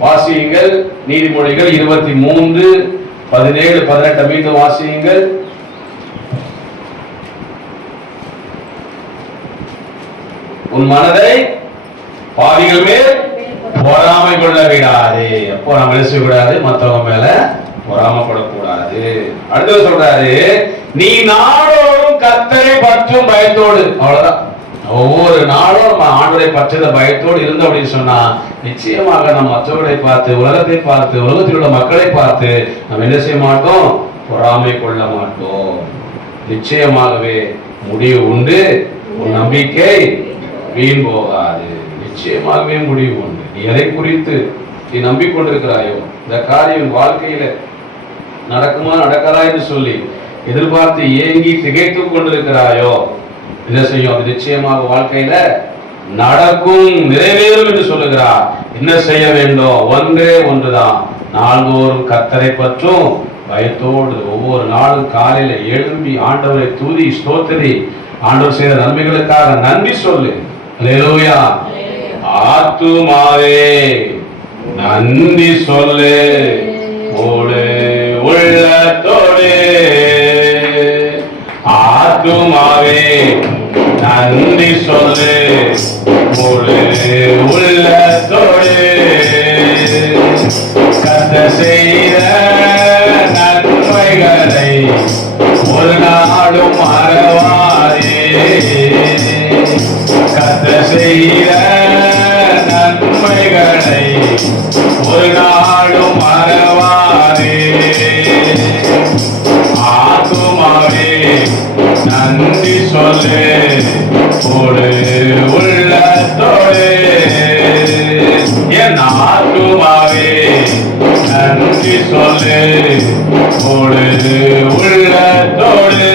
வாசியுங்கள் நீதிமொழிகள் 23:17-18 மீண்டும் வாசியுங்கள். உன் மனதை பாவிகள் மேல் பொறாமை கொள்ள விடாதே. எப்போ நம்ம என்ன செய்யக்கூடாது, மற்றவங்க மேல பொறாமப்படக்கூடாது. அடுத்து சொல்றாரு, நீ நாடோறும் கர்த்தரை பற்றும் பயத்தோடு. அவ்வளவுதான். ஒவ்வொரு நாளும் நம்ம ஆண்டவரை பற்றுத பயத்தோடு இருந்தோம் அப்படின்னு சொன்னா நிச்சயமாக நம்ம மற்றவர்களை பார்த்து, உலகத்தை பார்த்து, உலகத்தில் உள்ள மக்களை பார்த்து நம்ம என்ன செய்ய மாட்டோம், பொறாமை கொள்ள மாட்டோம். நிச்சயமாகவே முடிவு உண்டு, உன் நம்பிக்கை வீண் போகாது. நிச்சயமாகவே முடிவு உண்டு. நீ எதை குறித்து நீ நம்பிக்கொண்டிருக்கிறாயோ, இந்த காரியம் வாழ்க்கையில நடக்குமா நடக்காதா என்று சொல்லி எதிர்பார்த்து ஏங்கி திகைத்துக் கொண்டிருக்கிறாயோ, என்ன செய்யும்? அது நிச்சயமாக வாழ்க்கையில நடக்கும், நிறைவேறும் என்று சொல்லுகிறார். என்ன செய்ய வேண்டும்? ஒன்றே ஒன்றுதான், நாள்தோறும் கர்த்தரை பற்றும் பயத்தோடு ஒவ்வொரு நாளும் காலையில எழும்பி ஆண்டவரை துதி ஸ்தோத்திரி, ஆண்டவர் செய்த நன்மைகளுக்காக நன்றி சொல்லு. அல்லேலூயா. ஆத்துமாவே நன்றி சொல்லு முழு உள்ளத்தோடு. ஆத்துமாவே நன்றி சொல்லு முழு உள்ளத்தோடு. கர்த்தர் செய்த நன்மைகளை ஒரு நாளும் மறவாதே. கர்த்தர் செய்த நன்மைகளை ஒரு நாளும் மறவாதே. ஆத்துமாவே நன்றி சொல்லு முழு உள்ளத்தோடு. என் ஆத்துமாவே நன்றி சொல்லு முழு உள்ளத்தோடு.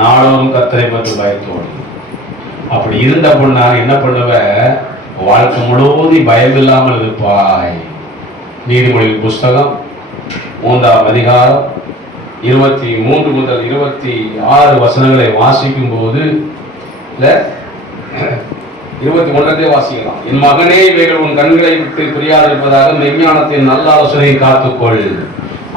நாளும் கர்த்தரை பற்றி பயத்தோடு. அப்படி இருந்த பொண்ணா என்ன பண்ணுவ? வாழ்க்கை முழுவதும் பயம் இல்லாமல் இருப்பாய். நீதிமொழிகள் புஸ்தகம் 3ஆம் அதிகாரம் 23 முதல் 26 வசனங்களை வாசிக்கும் போது 21 வாசிக்கலாம். என் மகனே, இவைகள் உன் கண்களை விட்டு பிரியாதிருப்பதாக மெய்ஞானத்தின் நல்ல ஆலோசனையை காத்துக்கொள்.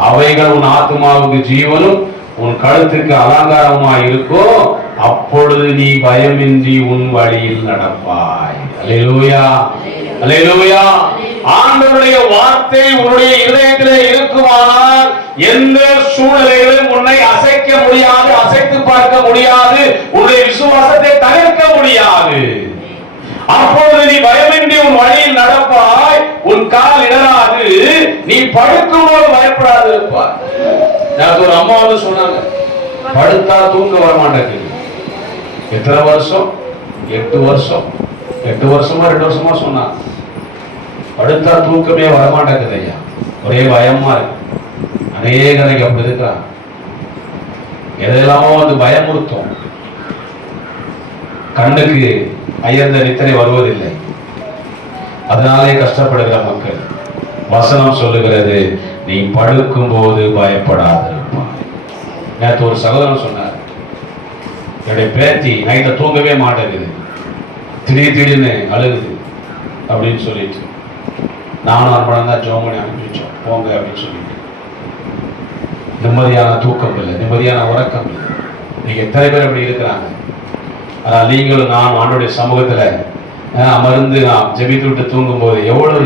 அவைகள் உன் ஆத்துமாவுக்கு ஜீவனும் உன் கழுத்துக்கு அலங்காரமாய் இருக்கும். அப்பொழுது நீ பயமின்றி உன் வழியில் நடப்பாய். அல்லேலூயா, அல்லேலூயா. ஆண்டவருடைய வார்த்தை உன்னுடைய இதயத்திலே இருக்குமானால் எந்த சூழ்நிலையிலும் உன்னை அசைக்க முடியாது, அசைத்து பார்க்க முடியாது, உன்னுடைய விசுவாசத்தை தவிர்க்க முடியாது. அப்பொழுது நீ பயமின்றி உன் வழியில் நடப்பாய், உன் கால் இடராது, நீ படுக்கும் போது பயப்படாது இருப்பாய். ஒரு அம்மா வந்து சொன்னாங்க, படுத்தா தூங்க வர மாட்டேங்குது. எத்தனை வருஷம்? 8 வருஷம். 8 வருஷமா 2 வருஷமா சொன்னாங்க, படுத்தா தூக்கமே வரமாட்டேங்குது ஐயா, ஒரே பயமா இருக்கு. அநேகரைக்கு அப்படி இருக்கிறான். எதெல்லாமோ வந்து பயமுறுத்தும். கண்ணுக்கு அயர்ந்த நித்திரை வருவதில்லை, அதனாலே கஷ்டப்படுகிற மக்கள். வசனம் சொல்லுகிறது, நீ படுக்கும் போது பயப்படாது. நேற்று ஒரு சகோதரன் சொன்னார், என்னுடைய பேத்தி நைட்டை தூங்கவே மாட்டேங்குது, திடீர்னு அழுகுது அப்படின்னு சொல்லிட்டு நானும் அன்படம் தான் ஜோம் பண்ணி அனுப்பிச்சோம், போங்க அப்படின்னு சொல்லிட்டு. நிம்மதியான தூக்கம் இல்லை, நிம்மதியான உறக்கம் இல்லை. நீங்க எத்தனை பேர் அப்படி இருக்கிறாங்க. ஆனால் நீங்களும் நான் ஆண்டோடைய சமூகத்துல அமர்ந்து நாம் ஜெபித்து விட்டு தூங்கும் போது எவ்வளவு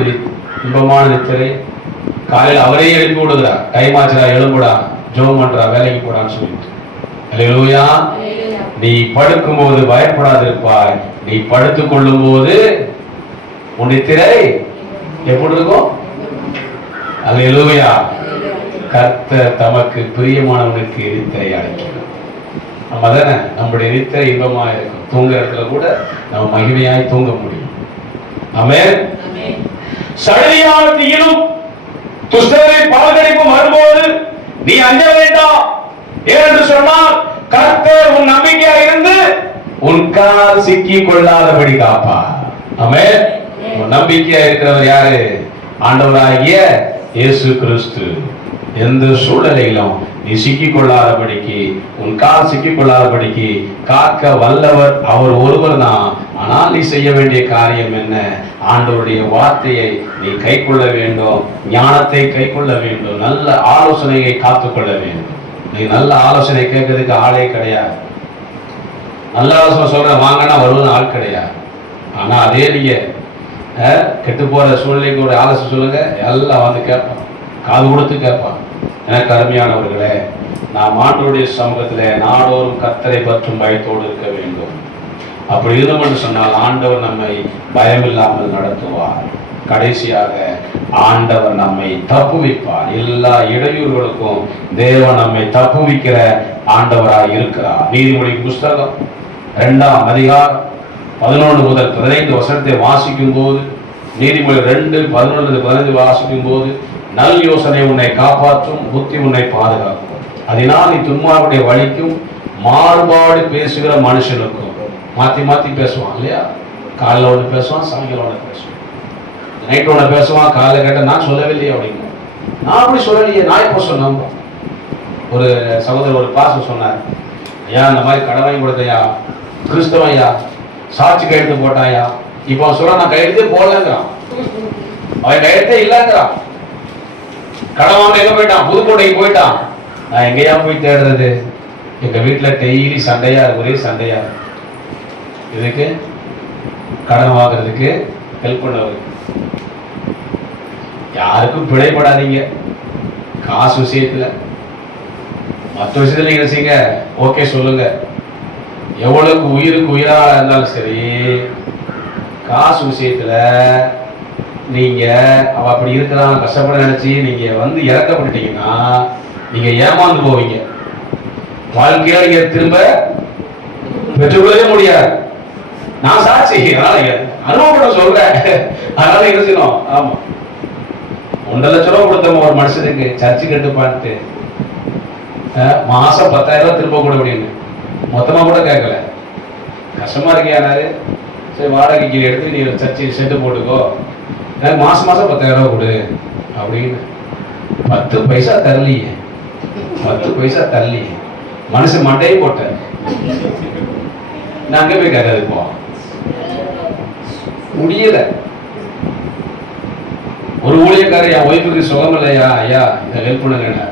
இன்பமான நித்திரை. காலையில் அவரே எழுப்பி விடுகிறார், டைம் ஆச்சுடா எழும்புடா, ஜோம் பண்றா, வேலைக்கு போடான்னு சொல்லிட்டு. அல்லேலூயா. நீ படுக்கும் போது பயப்படாது இருப்பாய், நீ படுத்துக் கொள்ளும் போது உன் நித்திரை எப்படி இருக்கும்? அல்லேலூயா. கர்த்தர் தமக்கு பிரியமானவனுக்கு நித்திரை அடைக்கிறார். நம்ம தானே, நம்முடைய நித்திரை இன்பமாக இருக்கும். தூங்குற இடத்துல கூட நம்ம மகிமையாய் தூங்க முடியும். ஆமென். சடிதியான தீயிலும் துஷ்டரை பால்கடிப்பும் வரும்போது நீ அஞ்ச வேண்டாம். ஏனென்று சொன்னால் கர்த்தர் உன் நம்பிக்கையா இருந்து உன் கால் சிக்கி கொள்ளாதபடி காப்பார். ஆமென். உன் நம்பிக்கையா இருக்கிறவர் யாரு? ஆண்டவராகிய இயேசு கிறிஸ்து. எந்த சூழ்நிலையிலும் நீ சிக்கிக் கொள்ளாதபடிக்கு, உன் கால் சிக்கிக் கொள்ளாதபடிக்கு காக்க வல்லவர் அவர் ஒருவர் தான். ஆனால் நீ செய்ய வேண்டிய காரியம் என்ன? ஆண்டவருடைய வார்த்தையை நீ கை கொள்ள வேண்டும், ஞானத்தை கை கொள்ள வேண்டும், நல்ல ஆலோசனையை காத்துக்கொள்ள வேண்டும். நீ நல்ல ஆலோசனை கேட்கறதுக்கு ஆளே கிடையாது. நல்ல ஆலோசனை சொல்ற வாங்கினா வருவது ஆள் கிடையாது. ஆனா அதே நீங்க கெட்டு போற சூழ்நிலைக்கு ஒரு ஆலோசனை சொல்லுங்க, எல்லாம் வந்து கேட்பான், காது கொடுத்து கேட்பான். எனக்கு அருமையானவர்களே, நாம் ஆண்டவருடைய சமூகத்தில் நாடோறும் கர்த்தரை பற்றும் பயத்தோடு இருக்க வேண்டும். அப்படி இருந்தோம் என்று சொன்னால் ஆண்டவர் நம்மை பயமில்லாமல் நடத்துவார். கடைசியாக ஆண்டவர் நம்மை தப்புவிப்பார். எல்லா இடையூறுகளுக்கும் தேவன் நம்மை தப்புவிக்கிற ஆண்டவராய் இருக்கிறார். நீதிமொழி புஸ்தகம் 2ஆம் அதிகாரம் 11 முதல் 15 வசனத்தை வாசிக்கும் போது, நீதிமொழி 2:11-15 வாசிக்கும் போது, நல் யோசனை உன்னை காப்பாற்றும், புத்தி உன்னை பாதுகாக்கும். அதனால் நீ துன்மார்க்கனுடைய வழிக்கும் மாறுபாடு பேசுகிற மனுஷனுக்கும் மாற்றி மாற்றி பேசுவான் இல்லையா? காலையில் ஒன்று பேசுவான், சாயங்காலம் ஒன்று பேசுவான், நைட்டு ஒன்று பேசுவான், காலையில் கேட்டால் நான் சொல்லவில்லையே அப்படின்னு. நான் அப்படி சொல்லலையே, நான் இப்போ சொன்னேன். ஒரு சகோதரர் ஒரு பாசம் சொன்னார், ஐயா இந்த மாதிரி கடன் வாங்கி கொடுத்தையா, கிறிஸ்தவன் ஐயா, சாட்சி கையெழுத்து போட்டாயா. இப்போ அவன் சொல்ல நான் கையெழுத்தே போடலங்கிறான், அவன் கையெழுத்தே இல்லைங்கிறான். கடன் வாங்க எங்க போயிட்டான்? புதுக்கோட்டைக்கு போயிட்டான். நான் எங்கேயா போய் தேடுறது? எங்க வீட்டில் டெய்லி சண்டையா, ஒரே சண்டையா. இதுக்கு கடன் வாங்குறதுக்கு ஹெல்ப் பண்ணவர். யாருக்கும் பிழைப்படாதீங்க காசு விஷயத்துல. மற்ற விஷயத்துல நீங்க செய்யுங்க, ஓகே சொல்லுங்க. எவ்வளவுக்கு உயிருக்கு உயிராக இருந்தாலும் சரி, காசு விஷயத்துல நீங்க அவ அப்படி இருக்கிறான் கஷ்டப்பட நினைச்சு நீங்க வந்து இறக்கப்பட்டுட்டீங்கன்னா நீங்க ஏமாந்து போவீங்க. வாழ்க்கையில நீங்க திரும்ப பெற்றுக்கொள்ளவே முடியாது. நான் சாட்சி, அதனால அனுபவப்பட சொல்றேன். அதனால என்ன செய்யணும்? ஆமா, 1.5 லட்சம் ரூபா கொடுத்தோம் ஒரு மனுஷனுக்கு சர்ச்சு கட்டுப்பான்ட்டு, மாசம் 10,000 ரூபாய் திரும்ப கூட அப்படின்னு மொத்தமா கூட கேட்கல. கஷ்டமா இருக்கியானாரு, சரி வாடகைக்கு எடுத்து நீ சர்ச்சை செட்டு போட்டுக்கோ, மாசம் மாசம் 10,000 ரூபாய் கொடு அப்படின்னு. 10 பைசா தரலையே, 10 பைசா தரலையே. மனுஷன் மண்டையே போட்டேன். நான் அங்கே போய் கேட்காது இப்போ முடியல. ஒரு ஊழியக்காரர் என் ஒய்ஃபுக்கு சுகம் இல்லையா, ஐயா இதை ஹெல்ப் பண்ணுங்க.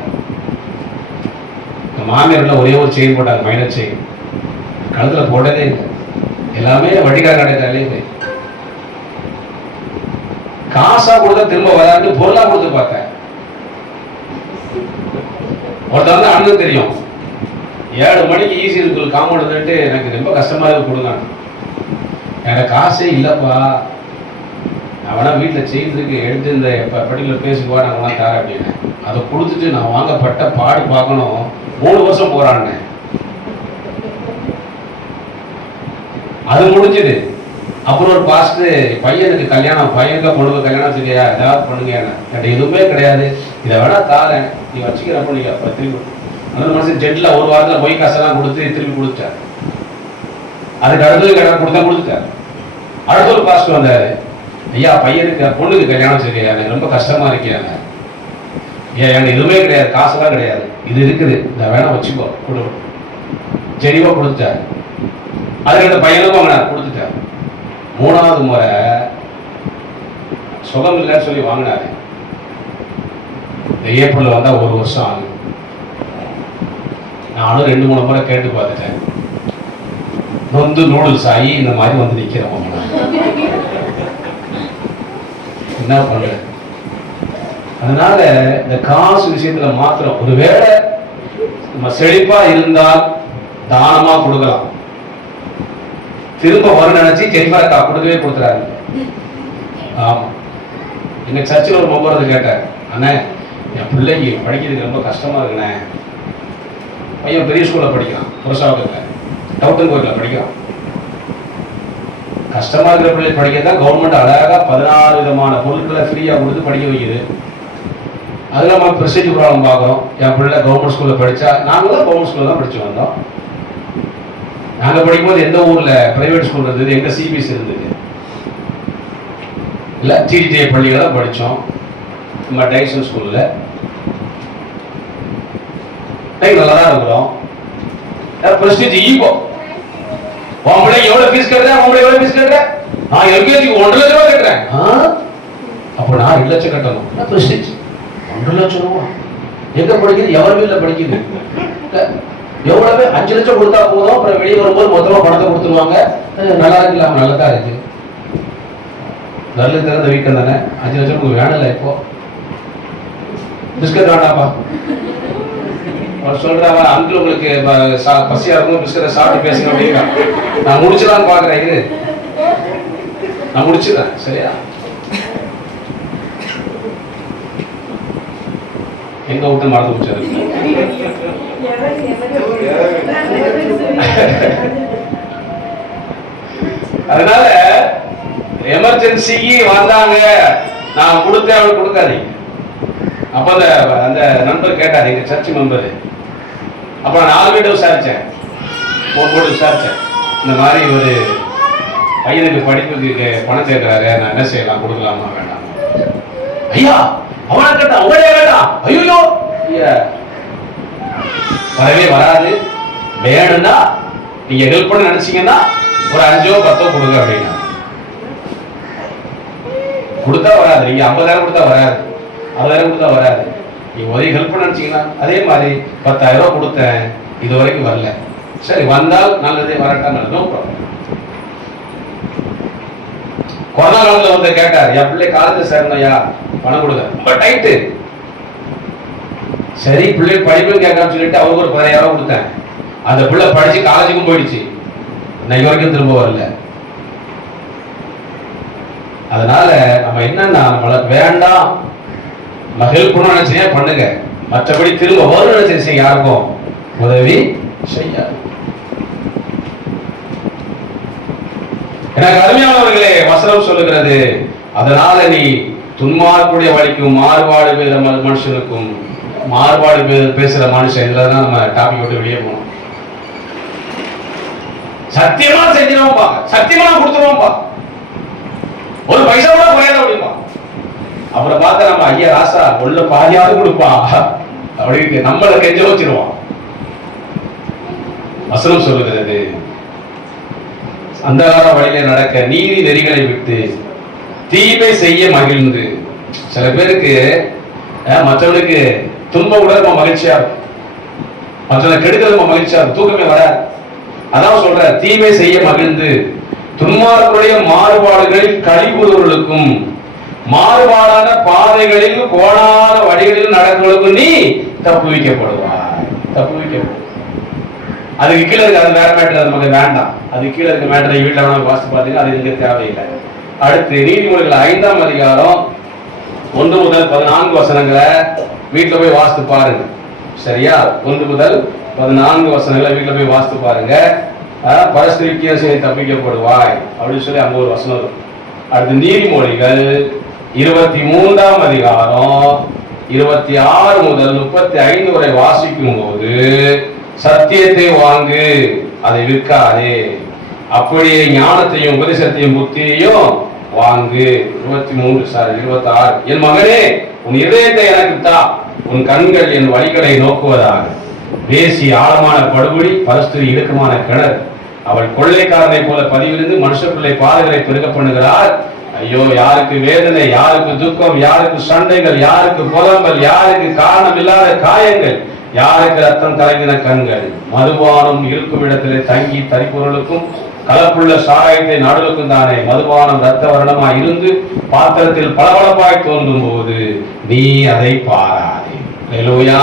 மாமியார்ல ஒரே ஒரு செயின் போட்டாங்க, மைனர் செயின், கழுத்துல போட்டதே இல்லை. எல்லாமே வட்டிக்கார கடையிலே காசா கொடுத்தா திரும்ப வராது, பொருளா கொடுத்து பார்த்தேன். ஒருத்தர் வந்து அண்ணன் தெரியும், 7 மணிக்கு ஈஸி ஸ்கூல் காம்பவுண்ட் வந்துட்டு எனக்கு ரொம்ப கஷ்டமா இருக்கு கொடுங்க. எனக்கு காசே இல்லைப்பா, நான் வேணா வீட்டில் செய்யறதுக்கு எடுத்து இந்த பர்டிகுலர் பேசுவா நான் வேணா தரேன் அப்படின்னு. அதை கொடுத்துட்டு நான் வாங்கப்பட்ட பாடு பார்க்கணும். 3 வருஷம் போறான்னு அது முடிஞ்சுது. அப்புறம் ஒரு பாஸ்டர் பையனுக்கு கல்யாணம், பையனுக்கு பொண்ணுக்கு கல்யாணம் செய்யா, ஏதாவது பண்ணுங்க. எனக்கு எதுவுமே கிடையாது, இதை வேணா தாரேன் நீ வச்சுக்கிறப்ப நீங்க திரும்பி. அந்த மனுஷன் ஜெட்ல 1 வாரத்தில் பொய் காசெல்லாம் கொடுத்து திரும்பி கொடுத்தார். அதுக்கு அடுத்தது கடன் கொடுத்துட்டார். அடுத்த ஒரு பாஸ்டர் வந்தாரு, ஐயா பையனுக்கு பொண்ணுக்கு கல்யாணம் செய்யா, எனக்கு ரொம்ப கஷ்டமா இருக்கியாங்க. ஏன் எனக்கு எதுவுமே கிடையாது, காசுலாம் கிடையாது, இது இருக்குது, இதை வேணா வச்சுக்கோ கொடு. சரிவா கொடுத்துட்டார். அதுக்கு அந்த பையனுக்கும் வாங்கினார், கொடுத்துட்டார். 3வது முறை சுகம் இல்லைன்னு சொல்லி வாங்கினாரு. இந்த ஏப்ரல் வந்தா 1 வருஷம் ஆகுது. நானும் 2-3 முறை கேட்டு பார்த்துட்டேன். நொந்து நூடுல்ஸ் ஆகி இந்த மாதிரி வந்து நிக்கிறோம். என்ன பண்ற? அதனால இந்த காசு விஷயத்துல மாத்திரம் ஒருவேளை நம்ம செழிப்பா இருந்தால் தானமா கொடுக்கலாம். திரும்ப வரும் நினைச்சு செழிப்பா இருக்கா கொடுக்கவே கொடுத்துறாரு. ஆமா, எங்க சர்ச்சில் ஒரு மெம்பர் கேட்டார், அண்ணே என் பிள்ளைக்கு படிக்கிறதுக்கு ரொம்ப கஷ்டமா இருக்குண்ணே. பையன் பெரிய ஸ்கூல்ல படிக்கிறான், புரசாவகத்தில் டவுட்டன் கோயிலில் படிக்கிறான். கஷ்டமா இருக்கிற பிள்ளை படிக்கிறதா கவர்மெண்ட் அழகா 16 விதமான பொருட்களை ஃப்ரீயா கொடுத்து படிக்க வைக்குது. அதில் நம்ம ப்ரெஸ்டீஜ் ப்ராப்ளம் பார்க்குறோம். என் பிள்ளை கவர்மெண்ட் ஸ்கூலில் படித்தா, நாங்களும் கவர்மெண்ட் ஸ்கூலில் தான் படித்து வந்தோம். நாங்கள் படிக்கும்போது எந்த ஊரில் பிரைவேட் ஸ்கூல் இருந்தது, எங்கே சிபிஎஸ்சி இருந்தது இல்லை, டிடிஏ பள்ளியில் தான் படித்தோம். நம்ம டைசன் ஸ்கூலில் நல்லா தான் இருக்கிறோம். Prestige ego. உன் பிள்ளை எவ்வளோ ஃபீஸ் கட்டுறேன், உன் பிள்ளை எவ்வளோ ஃபீஸ் கட்டுறேன், நான் எல்கேஜிக்கு 1.5 லட்சம் ரூபா கட்டுறேன். அப்போ நான் 2 லட்சம் கட்டணும். ப்ரெஸ்டீஜ் 1.5 லட்சம் ரூபா எங்க படிக்குது? எவர் வீட்டில் படிக்குது? எவ்வளவு 5 லட்சம் கொடுத்தா போதும், அப்புறம் வெளியே வரும்போது மொத்தமா பணத்தை கொடுத்துருவாங்க. நல்லா இருக்குல்ல, நல்லதா இருக்கு, நல்லது திறந்த வீக்கம் தானே. 5 லட்சம் உங்களுக்கு வேணல. இப்போ பிஸ்கட் வேண்டாப்பா சொல்றாங்க, அங்கிள் உங்களுக்கு பசியா இருக்கும், பிஸ்கட்டை சாப்பிட்டு பேசுங்க அப்படின்னா நான் முடிச்சுதான் பாக்குறேன். இது நான் முடிச்சுதான் சரியா. எங்க விட்டு மறந்து முடிச்சது. அதனால எமர்ஜென்சிக்கு வந்தாங்க, நான் கொடுத்தேன், அவளுக்கு கொடுக்காதீங்க. அப்ப அந்த நண்பர் கேட்டாரு, எங்க சர்ச் மெம்பர், அப்ப நான் 4 பேர்ட்ட விசாரிச்சேன், போட்டு விசாரிச்சேன். இந்த மாதிரி ஒரு பையனுக்கு படிப்புக்கு பணம் கேட்கிறாரு, நான் என்ன செய்யலாம், கொடுக்கலாமா வேண்டாம்? ஐயா அவனை கேட்டான், அவனே கேட்டான். ஐயோ வரவே வராது, வேணும்னா நீங்க ஹெல்ப் பண்ண நினைச்சீங்கன்னா ஒரு 5 10 கொடுங்க அப்படின்னா. கொடுத்தா வராது, நீங்க 50,000 கொடுத்தா வராது, 60,000 கொடுத்தா வராது. நீங்க உதவி ஹெல்ப் பண்ண நினைச்சீங்கன்னா அதே மாதிரி 10,000 ரூபாய் கொடுத்தேன், இது வரைக்கும் வரல. சரி வந்தால் நல்லதே, வரட்டா நல்லது, நோ ப்ராப்ளம். கொரோனா காலத்துல வந்து கேட்டார், என் பிள்ளை காலேஜ் சேர்ந்தயா, பணம் கொடுங்க, ரொம்ப டைட்டு. சரி பிள்ளை படிப்புன்னு கேட்காம சொல்லிட்டு அவங்க ஒரு 10,000 ரூபாய் கொடுத்தேன். அந்த பிள்ளை படிச்சு காலேஜுக்கும் போயிடுச்சு, இன்னைக்கு வரைக்கும் திரும்ப வரல. அதனால நம்ம என்னன்னா, நம்மளுக்கு வேண்டாம், நம்ம ஹெல்ப் பண்ண நினைச்சீங்க பண்ணுங்க, மற்றபடி திரும்ப வரும் நினைச்சீங்க யாருக்கும் உதவி செய்யாது. எனக்கு அருமையானவர்களே, வசனம் சொல்லுகிறது, அதனால நீ துன்மார்க்குடைய வழிக்கும் மாறுபாடு பேசுற மனுஷனுக்கும், மாறுபாடு பேசுற மனுஷன், இதுலதான் நம்ம டாபிக் விட்டு வெளியே போகணும். சத்தியமா செஞ்சிருவோம்பா, சத்தியமா கொடுத்துருவோம்பா, ஒரு பைசா கூட குறையாத அப்படிம்பா. அப்புறம் பார்த்தா நம்ம ஐயா ராசா உள்ள பாதியாவது கொடுப்பா அப்படின்னு நம்மளை கெஞ்ச வச்சிருவோம். வசனம் சொல்லுகிறது, அந்தகார வழியில நடக்க நீதி நெறிகளை விட்டு தீமை செய்ய மகிழ்ந்து. சில பேருக்கு மற்றவனுக்கு துன்பம் கூட ரொம்ப மகிழ்ச்சியா இருக்கும், மற்றவனை கெடுக்கிறது ரொம்ப மகிழ்ச்சியா இருக்கும், தூக்கமே வராது. அதான் சொல்ற, தீமை செய்ய மகிழ்ந்து துன்மார்களுடைய மாறுபாடுகளில் கழிவுறுவர்களுக்கும் மாறுபாடான பாதைகளில் கோணான வழிகளில் நடக்கிறவர்களுக்கும் நீ தப்புவிக்கப்படுவாய். தப்புவிக்கப்படும். அதுக்கு கீழே இருக்கு, அது வேற மேட்டர், அது நமக்கு வேண்டாம். அது கீழே இருக்க மேட்டரை வீட்டில் வேணா வாசித்து பார்த்தீங்கன்னா அது இங்க தேவையில்லை. அடுத்து நீதிமொழிகள் 5ஆம் அதிகாரம் 1 முதல் 14 வசனங்களை வீட்டில் போய் வாசித்து பாருங்க. சரியா? 1 முதல் 14 வசனங்களை வீட்டில் போய் வாசித்து பாருங்க. பரஸ்திரிக்கு செய்ய தப்பிக்கப்படுவாய் அப்படின்னு சொல்லி அங்க ஒரு வசனம் இருக்கும். அடுத்து நீதிமொழிகள் 23ஆம் அதிகாரம் 26 முதல் 35 வரை வாசிக்கும் போது, சத்தியத்தை வாங்கு, அதை விற்காதே, அப்படியே ஞானத்தையும் உபதேசத்தையும் புத்தியையும் வாங்கு. 26 என் மகனே, உன் இதயத்தை எனக்கு தா, உன் கண்கள் என் வழிகளை நோக்குவதாக. வேசி ஆழமான படுகொடி, பரஸ்திரி இடுக்கமான கிணறு. அவள் கொள்ளைக்காரனை போல பதிவிருந்து மனுஷப்பிள்ளை பாதைகளை பெருக பண்ணுகிறார். ஐயோ, யாருக்கு வேதனை, யாருக்கு துக்கம், யாருக்கு சண்டைகள், யாருக்கு புலம்பல், யாருக்கு காரணம் இல்லாத காயங்கள், யாருக்கு ரத்தம் கலங்கின கண்கள். மதுபானம் இருக்கும் இடத்திலே தங்கி தரிப்பொருளுக்கும் கலப்புள்ள சாராயத்தை நாடுகளுக்கும் தானே. மதுபானம் ரத்த வர்ணமாய் இருந்து பாத்திரத்தில் பளபளப்பாய் தோன்றும் போது நீ அதை பாராதே. அல்லேலூயா.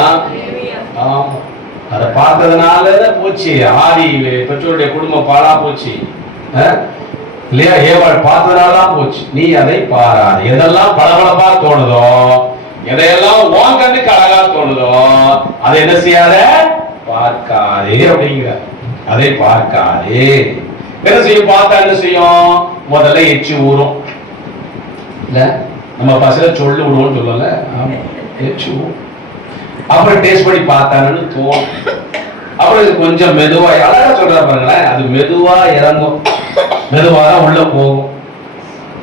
அதை பார்த்ததுனால போச்சு, ஆதி பெற்றோருடைய குடும்பம் பாழா போச்சு இல்லையா? ஏவாள் பார்த்ததுனால போச்சு. நீ அதை பாராது. எதெல்லாம் பளபளப்பா தோணுதோ, எதையெல்லாம் உன் கண்ணுக்கு அழகா தோணுதோ, அதை என்ன செய்யாத, பார்க்காதே அப்படிங்கிற. அதை பார்க்காதே. என்ன செய்யும்? பார்த்தா என்ன செய்யும்? முதல்ல எச்சி ஊறும் இல்ல, நம்ம பசங்க சொல்லு விடுவோம்னு சொல்லல, எச்சி ஊறும். அப்புறம் டேஸ்ட் பண்ணி பார்த்தானு தோணும். அப்புறம் இது கொஞ்சம் மெதுவா, அழகா சொல்ற பாருங்களேன், அது மெதுவா இறங்கும், மெதுவா உள்ள போகும்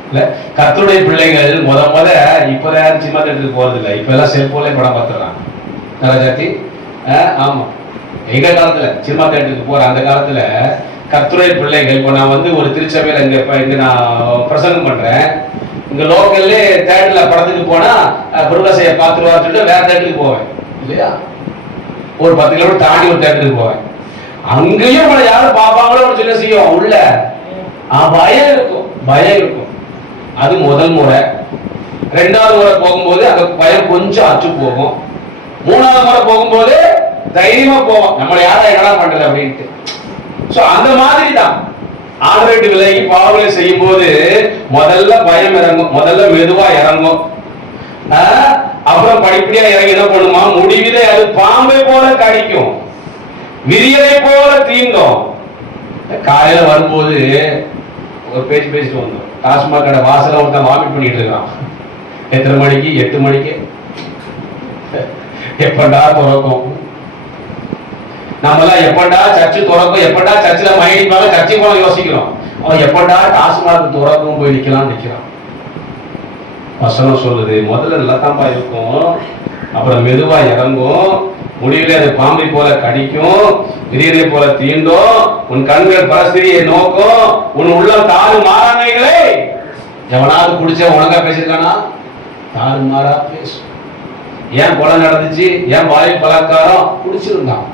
இல்ல. கர்த்தருடைய பிள்ளைகள் முத இப்பதான் சினிமா தேட்டருக்கு போறது இல்லை, இப்ப எல்லாம் செல்போன்ல படம் பார்த்துறாங்க நரஜாத்தி. ஆமா, எங்க காலத்துல சினிமா தேட்டருக்கு போற அந்த காலத்துல கர்த்தருடைய பிள்ளைகள், இப்ப நான் வந்து ஒரு திருச்சபையில இங்க நான் பிரசங்கம் பண்றேன், இங்க லோக்கல்ல தேட்டர்ல படத்துக்கு போனா குருவாசையை பார்த்துருவான்னு சொல்லிட்டு வேற தேட்டருக்கு போவேன் இல்லையா. ஒரு 10 கிலோமீட்டர் தாண்டி ஒரு தேட்டருக்கு போவேன். அங்கேயும் உங்களை யாரும் பார்ப்பாங்களோ சொல்ல செய்யும், உள்ள பயம் இருக்கும், பயம் இருக்கும். அது முதல் முறை. 2வது முறை போகும்போது அந்த பயம் கொஞ்சம் அச்சு போகும். 3வது முறை போகும்போது தைரியமா போவோம், நம்மளை யாரா என்னடா பண்றது அப்படின்ட்டு. சோ அந்த மாதிரி தான் ஆல்ரெடி விலகி பாவங்களை செய்யும் போது முதல்ல பயம் இறங்கும், முதல்ல மெதுவா இறங்கும். அப்புறம் படிப்படியா இறங்கி என்ன பண்ணுமா, முடிவிலே அது பாம்பை போல கடிக்கும், விரியலை போல தீண்டும். காலையில வரும்போது ஒரு பேசிட்டு வந்தோம், டாஸ்மாக் கடை வாசல ஒருத்தன் வாமிட் பண்ணிட்டு இருக்கான். எத்தனை மணிக்கு? 8 மணிக்கு. எப்படா திறக்கும்? நம்ம எல்லாம் எப்படா சர்ச்சு திறக்கும், எப்படா சர்ச்சில் மயடிப்பாங்க, சர்ச்சைக்கு போல யோசிக்கிறோம். அவன் எப்படா டாஸ்மார்க் திறக்கும் போய் நிக்கலாம் நிக்கிறான். வசனம் சொல்லுது, முதல்ல நல்லா தான்ப்பா இருக்கும், அப்புறம் மெதுவா இறங்கும், முடிவில் அது பாம்பை போல கடிக்கும், விரியனை போல தீண்டும், உன் கண்கள் பரஸ்திரியை நோக்கும், உன் உள்ளம் தாறு மாறாமைகளே. எவனாவது குடிச்ச ஒழுங்கா பேசிருக்கானா? தாறு மாறா பேசும். ஏன் கொலை நடந்துச்சு? ஏன் வாயில் பலாத்காரம்? குடிச்சிருந்தான்,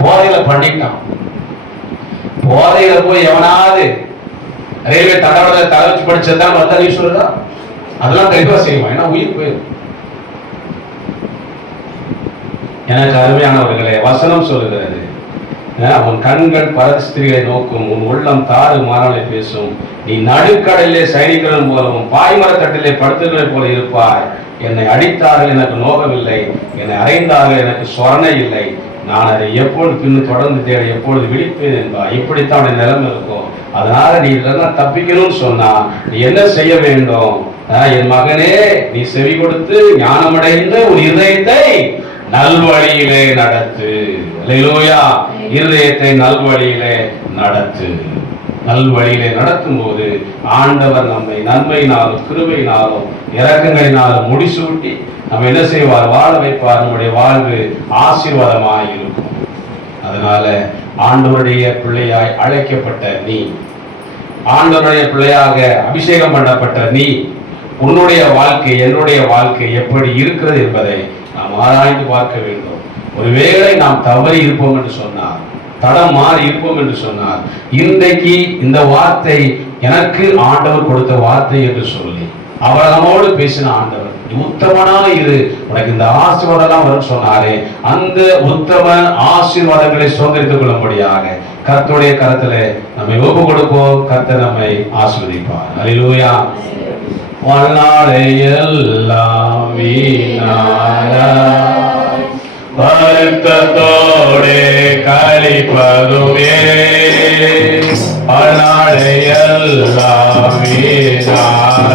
போதையில பண்ணிட்டான். போதையில போய் எவனாவது ரயில்வே தண்டவாளத்தை தலை வச்சு படிச்சதுதான் மத்த நியூஸ் சொல்றா, அதெல்லாம் தெளிவா செய்வான். ஏன்னா உயிர் போயிடும். எனக்கு அருமையானவர்களே, வசனம் சொல்லுகிறது, உன் கண்கள் பரஸ்திரிகளை நோக்கும், உன் உள்ளம் தாறு மாறாலை பேசும், நீ நடுக்கடலிலே சைனிக்கிறன் போலவும் பாய்மரத்தட்டிலே படுத்துகளை போல இருப்பாய். என்னை அடித்தார்கள், எனக்கு நோகமில்லை, என்னை அறைந்தார்கள், எனக்கு சொரணை இல்லை. நான் அதை எப்பொழுது பின்னு தொடர்ந்து தேட எப்பொழுது விழிப்பேன் என்பா. இப்படித்தான் நிலைமை இருக்கும். அதனால நீ இதெல்லாம் தப்பிக்கணும்னு சொன்னா நீ என்ன செய்ய வேண்டும்? என் மகனே, நீ செவி கொடுத்து ஞானமடைந்து உன் இதயத்தை நல்வழியிலே நடத்து. அல்லேலூயா. இருதயத்தை நல்வழியிலே நடத்து. நல்வழியிலே நடத்தும் போது ஆண்டவர் நம்மை நன்மையினாலும் கிருபையினாலும் இரக்கங்களினாலும் முடிசூட்டி நம்ம என்ன செய்வார்? வாழ வைப்பார். நம்முடைய வாழ்வு ஆசீர்வாதமாய் இருக்கும். அதனால ஆண்டவருடைய பிள்ளையாய் அழைக்கப்பட்ட நீ, ஆண்டவருடைய பிள்ளையாக அபிஷேகம் பண்ணப்பட்ட நீ, உன்னுடைய வாழ்க்கை என்னுடைய வாழ்க்கை எப்படி இருக்கிறது என்பதை நாம் ஆராய்ந்து பார்க்க வேண்டும். ஒருவேளை நாம் தவறி இருப்போம் என்று சொன்னார், தடம் மாறி இருப்போம் என்று சொன்னார், இன்றைக்கு இந்த வார்த்தை எனக்கு ஆண்டவர் கொடுத்த வார்த்தை என்று சொல்லி அவர் நம்மோடு பேசின ஆண்டவர், உத்தமனா இரு, உனக்கு இந்த ஆசீர்வாதம் வரும் சொன்னாரே, அந்த உத்தம ஆசீர்வாதங்களை சுதந்திரித்துக் கொள்ளும்படியாக கர்த்தருடைய கரத்திலே நம்மை ஒப்பு கொடுப்போம். கர்த்தர் நம்மை ஆசீர்வதிப்பார். அல்லேலூயா. வாழ்நாளையெல்லாம் வீணாய் வருத்தத்தோடு கழிப்பதுவே, வாழ்நாளையெல்லாம் வீணாய்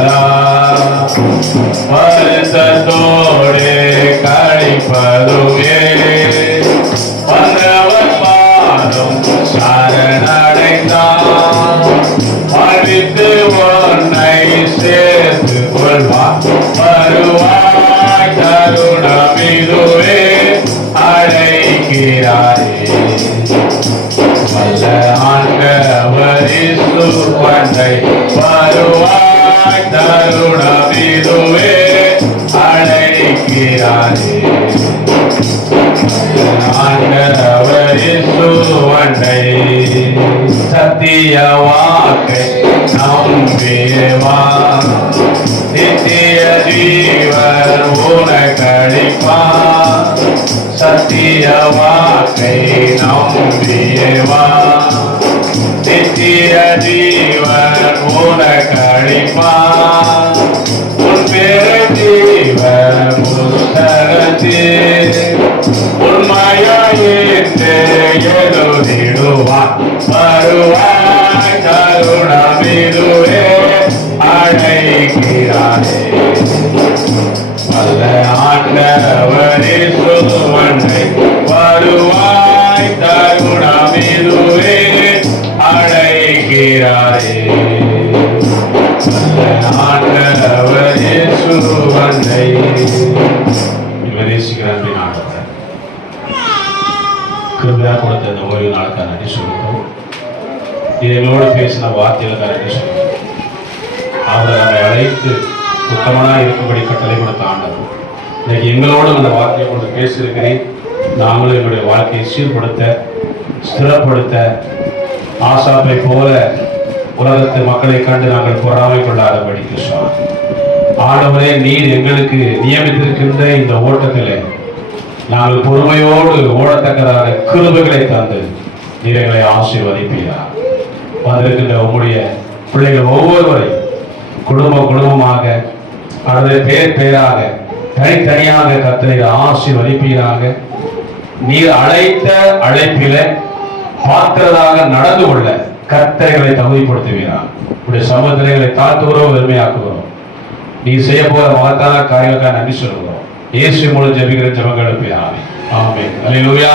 வருத்தத்தோடு கழிப்பதுவே, வந்தவர் பாதம் சரணடைந்தான், வாழ்வித்து உன்னை சேர்த்து கொள்வார். வருவாய் தருணமிதுவே, அழைக்கிறாரே வல்ல ஆண்டவர் இயேசுவை. வருவாய் தருணமிதுவே, அழைக்கிறாரே ஆண்டவர் இயேசுவை. சத்திய வாக்கை நம்பியவா, நித்திய ஜீவன் உனக்களிப்பார். சத்திய வாக்கை நம்பியவா, நித்திய ஜீவன் உனக்களிப்பார். உன் பேரை ஜீவ புஸ்தகத்தில் உண்மையாயிட்டு எழுதிடுவார். வருவாய் தருணமிதுவே, அழைக்கிறாரே வல்ல ஆண்டவர் இயேசுவை. வருவாய் தருணமிதுவே, அழைக்கிறாரே வல்ல ஆண்டவர் இயேசுவை. நேசிக்கிறார் ஆண்டவர் கிருபையா கொடுத்த இந்த ஓய்வு நாளுக்காக நன்றி சொல்லுவோம். எங்களோடு பேசின வார்த்தைகளுக்காக நன்றி சொல்லுவோம். அவரை நம்மை அழைத்து உத்தமனாக இருக்கும்படி கட்டளை கொடுத்த ஆண்டவர் இன்னைக்கு எங்களோடு அந்த வார்த்தையை கொண்டு பேசியிருக்கிறேன். நாங்களும் எங்களுடைய வாழ்க்கையை சீர்படுத்த ஸ்திரப்படுத்த ஆசாப்பை போல உலகத்து மக்களை கண்டு நாங்கள் பொறாமை கொள்ளாதபடிக்கு சொன்னார். ஆண்டவரே, நீர் எங்களுக்கு நியமித்திருக்கின்ற இந்த ஓட்டத்திலே நாங்கள் பொறுமையோடு ஓடத்தக்கதாக கிருபைகளை தந்து நீர் எங்களை ஆசீர்வதிப்பீரார். வந்திருக்கின்ற உங்களுடைய பிள்ளைகள் ஒவ்வொருவரை குடும்பமாக அல்லது பேராக தனித்தனியாக கர்த்தரை ஆசீர்வதிப்பீராக. நீர் அழைத்த அழைப்பில பார்க்கிறதாக நடந்து கொள்ள கர்த்தரை தகுதிப்படுத்துவீராக. உடைய சமூகத்திலே தாழ்த்துகிறோம், வெறுமையாக்குகிறோம். நீ செய்ய போற மகத்தான காரியங்களுக்காக நன்றி சொல்கிறோம். இயேசு மூலம் ஜெபிக்கிற ஜெபங்களுக்கு ஆமென். அல்லேலூயா.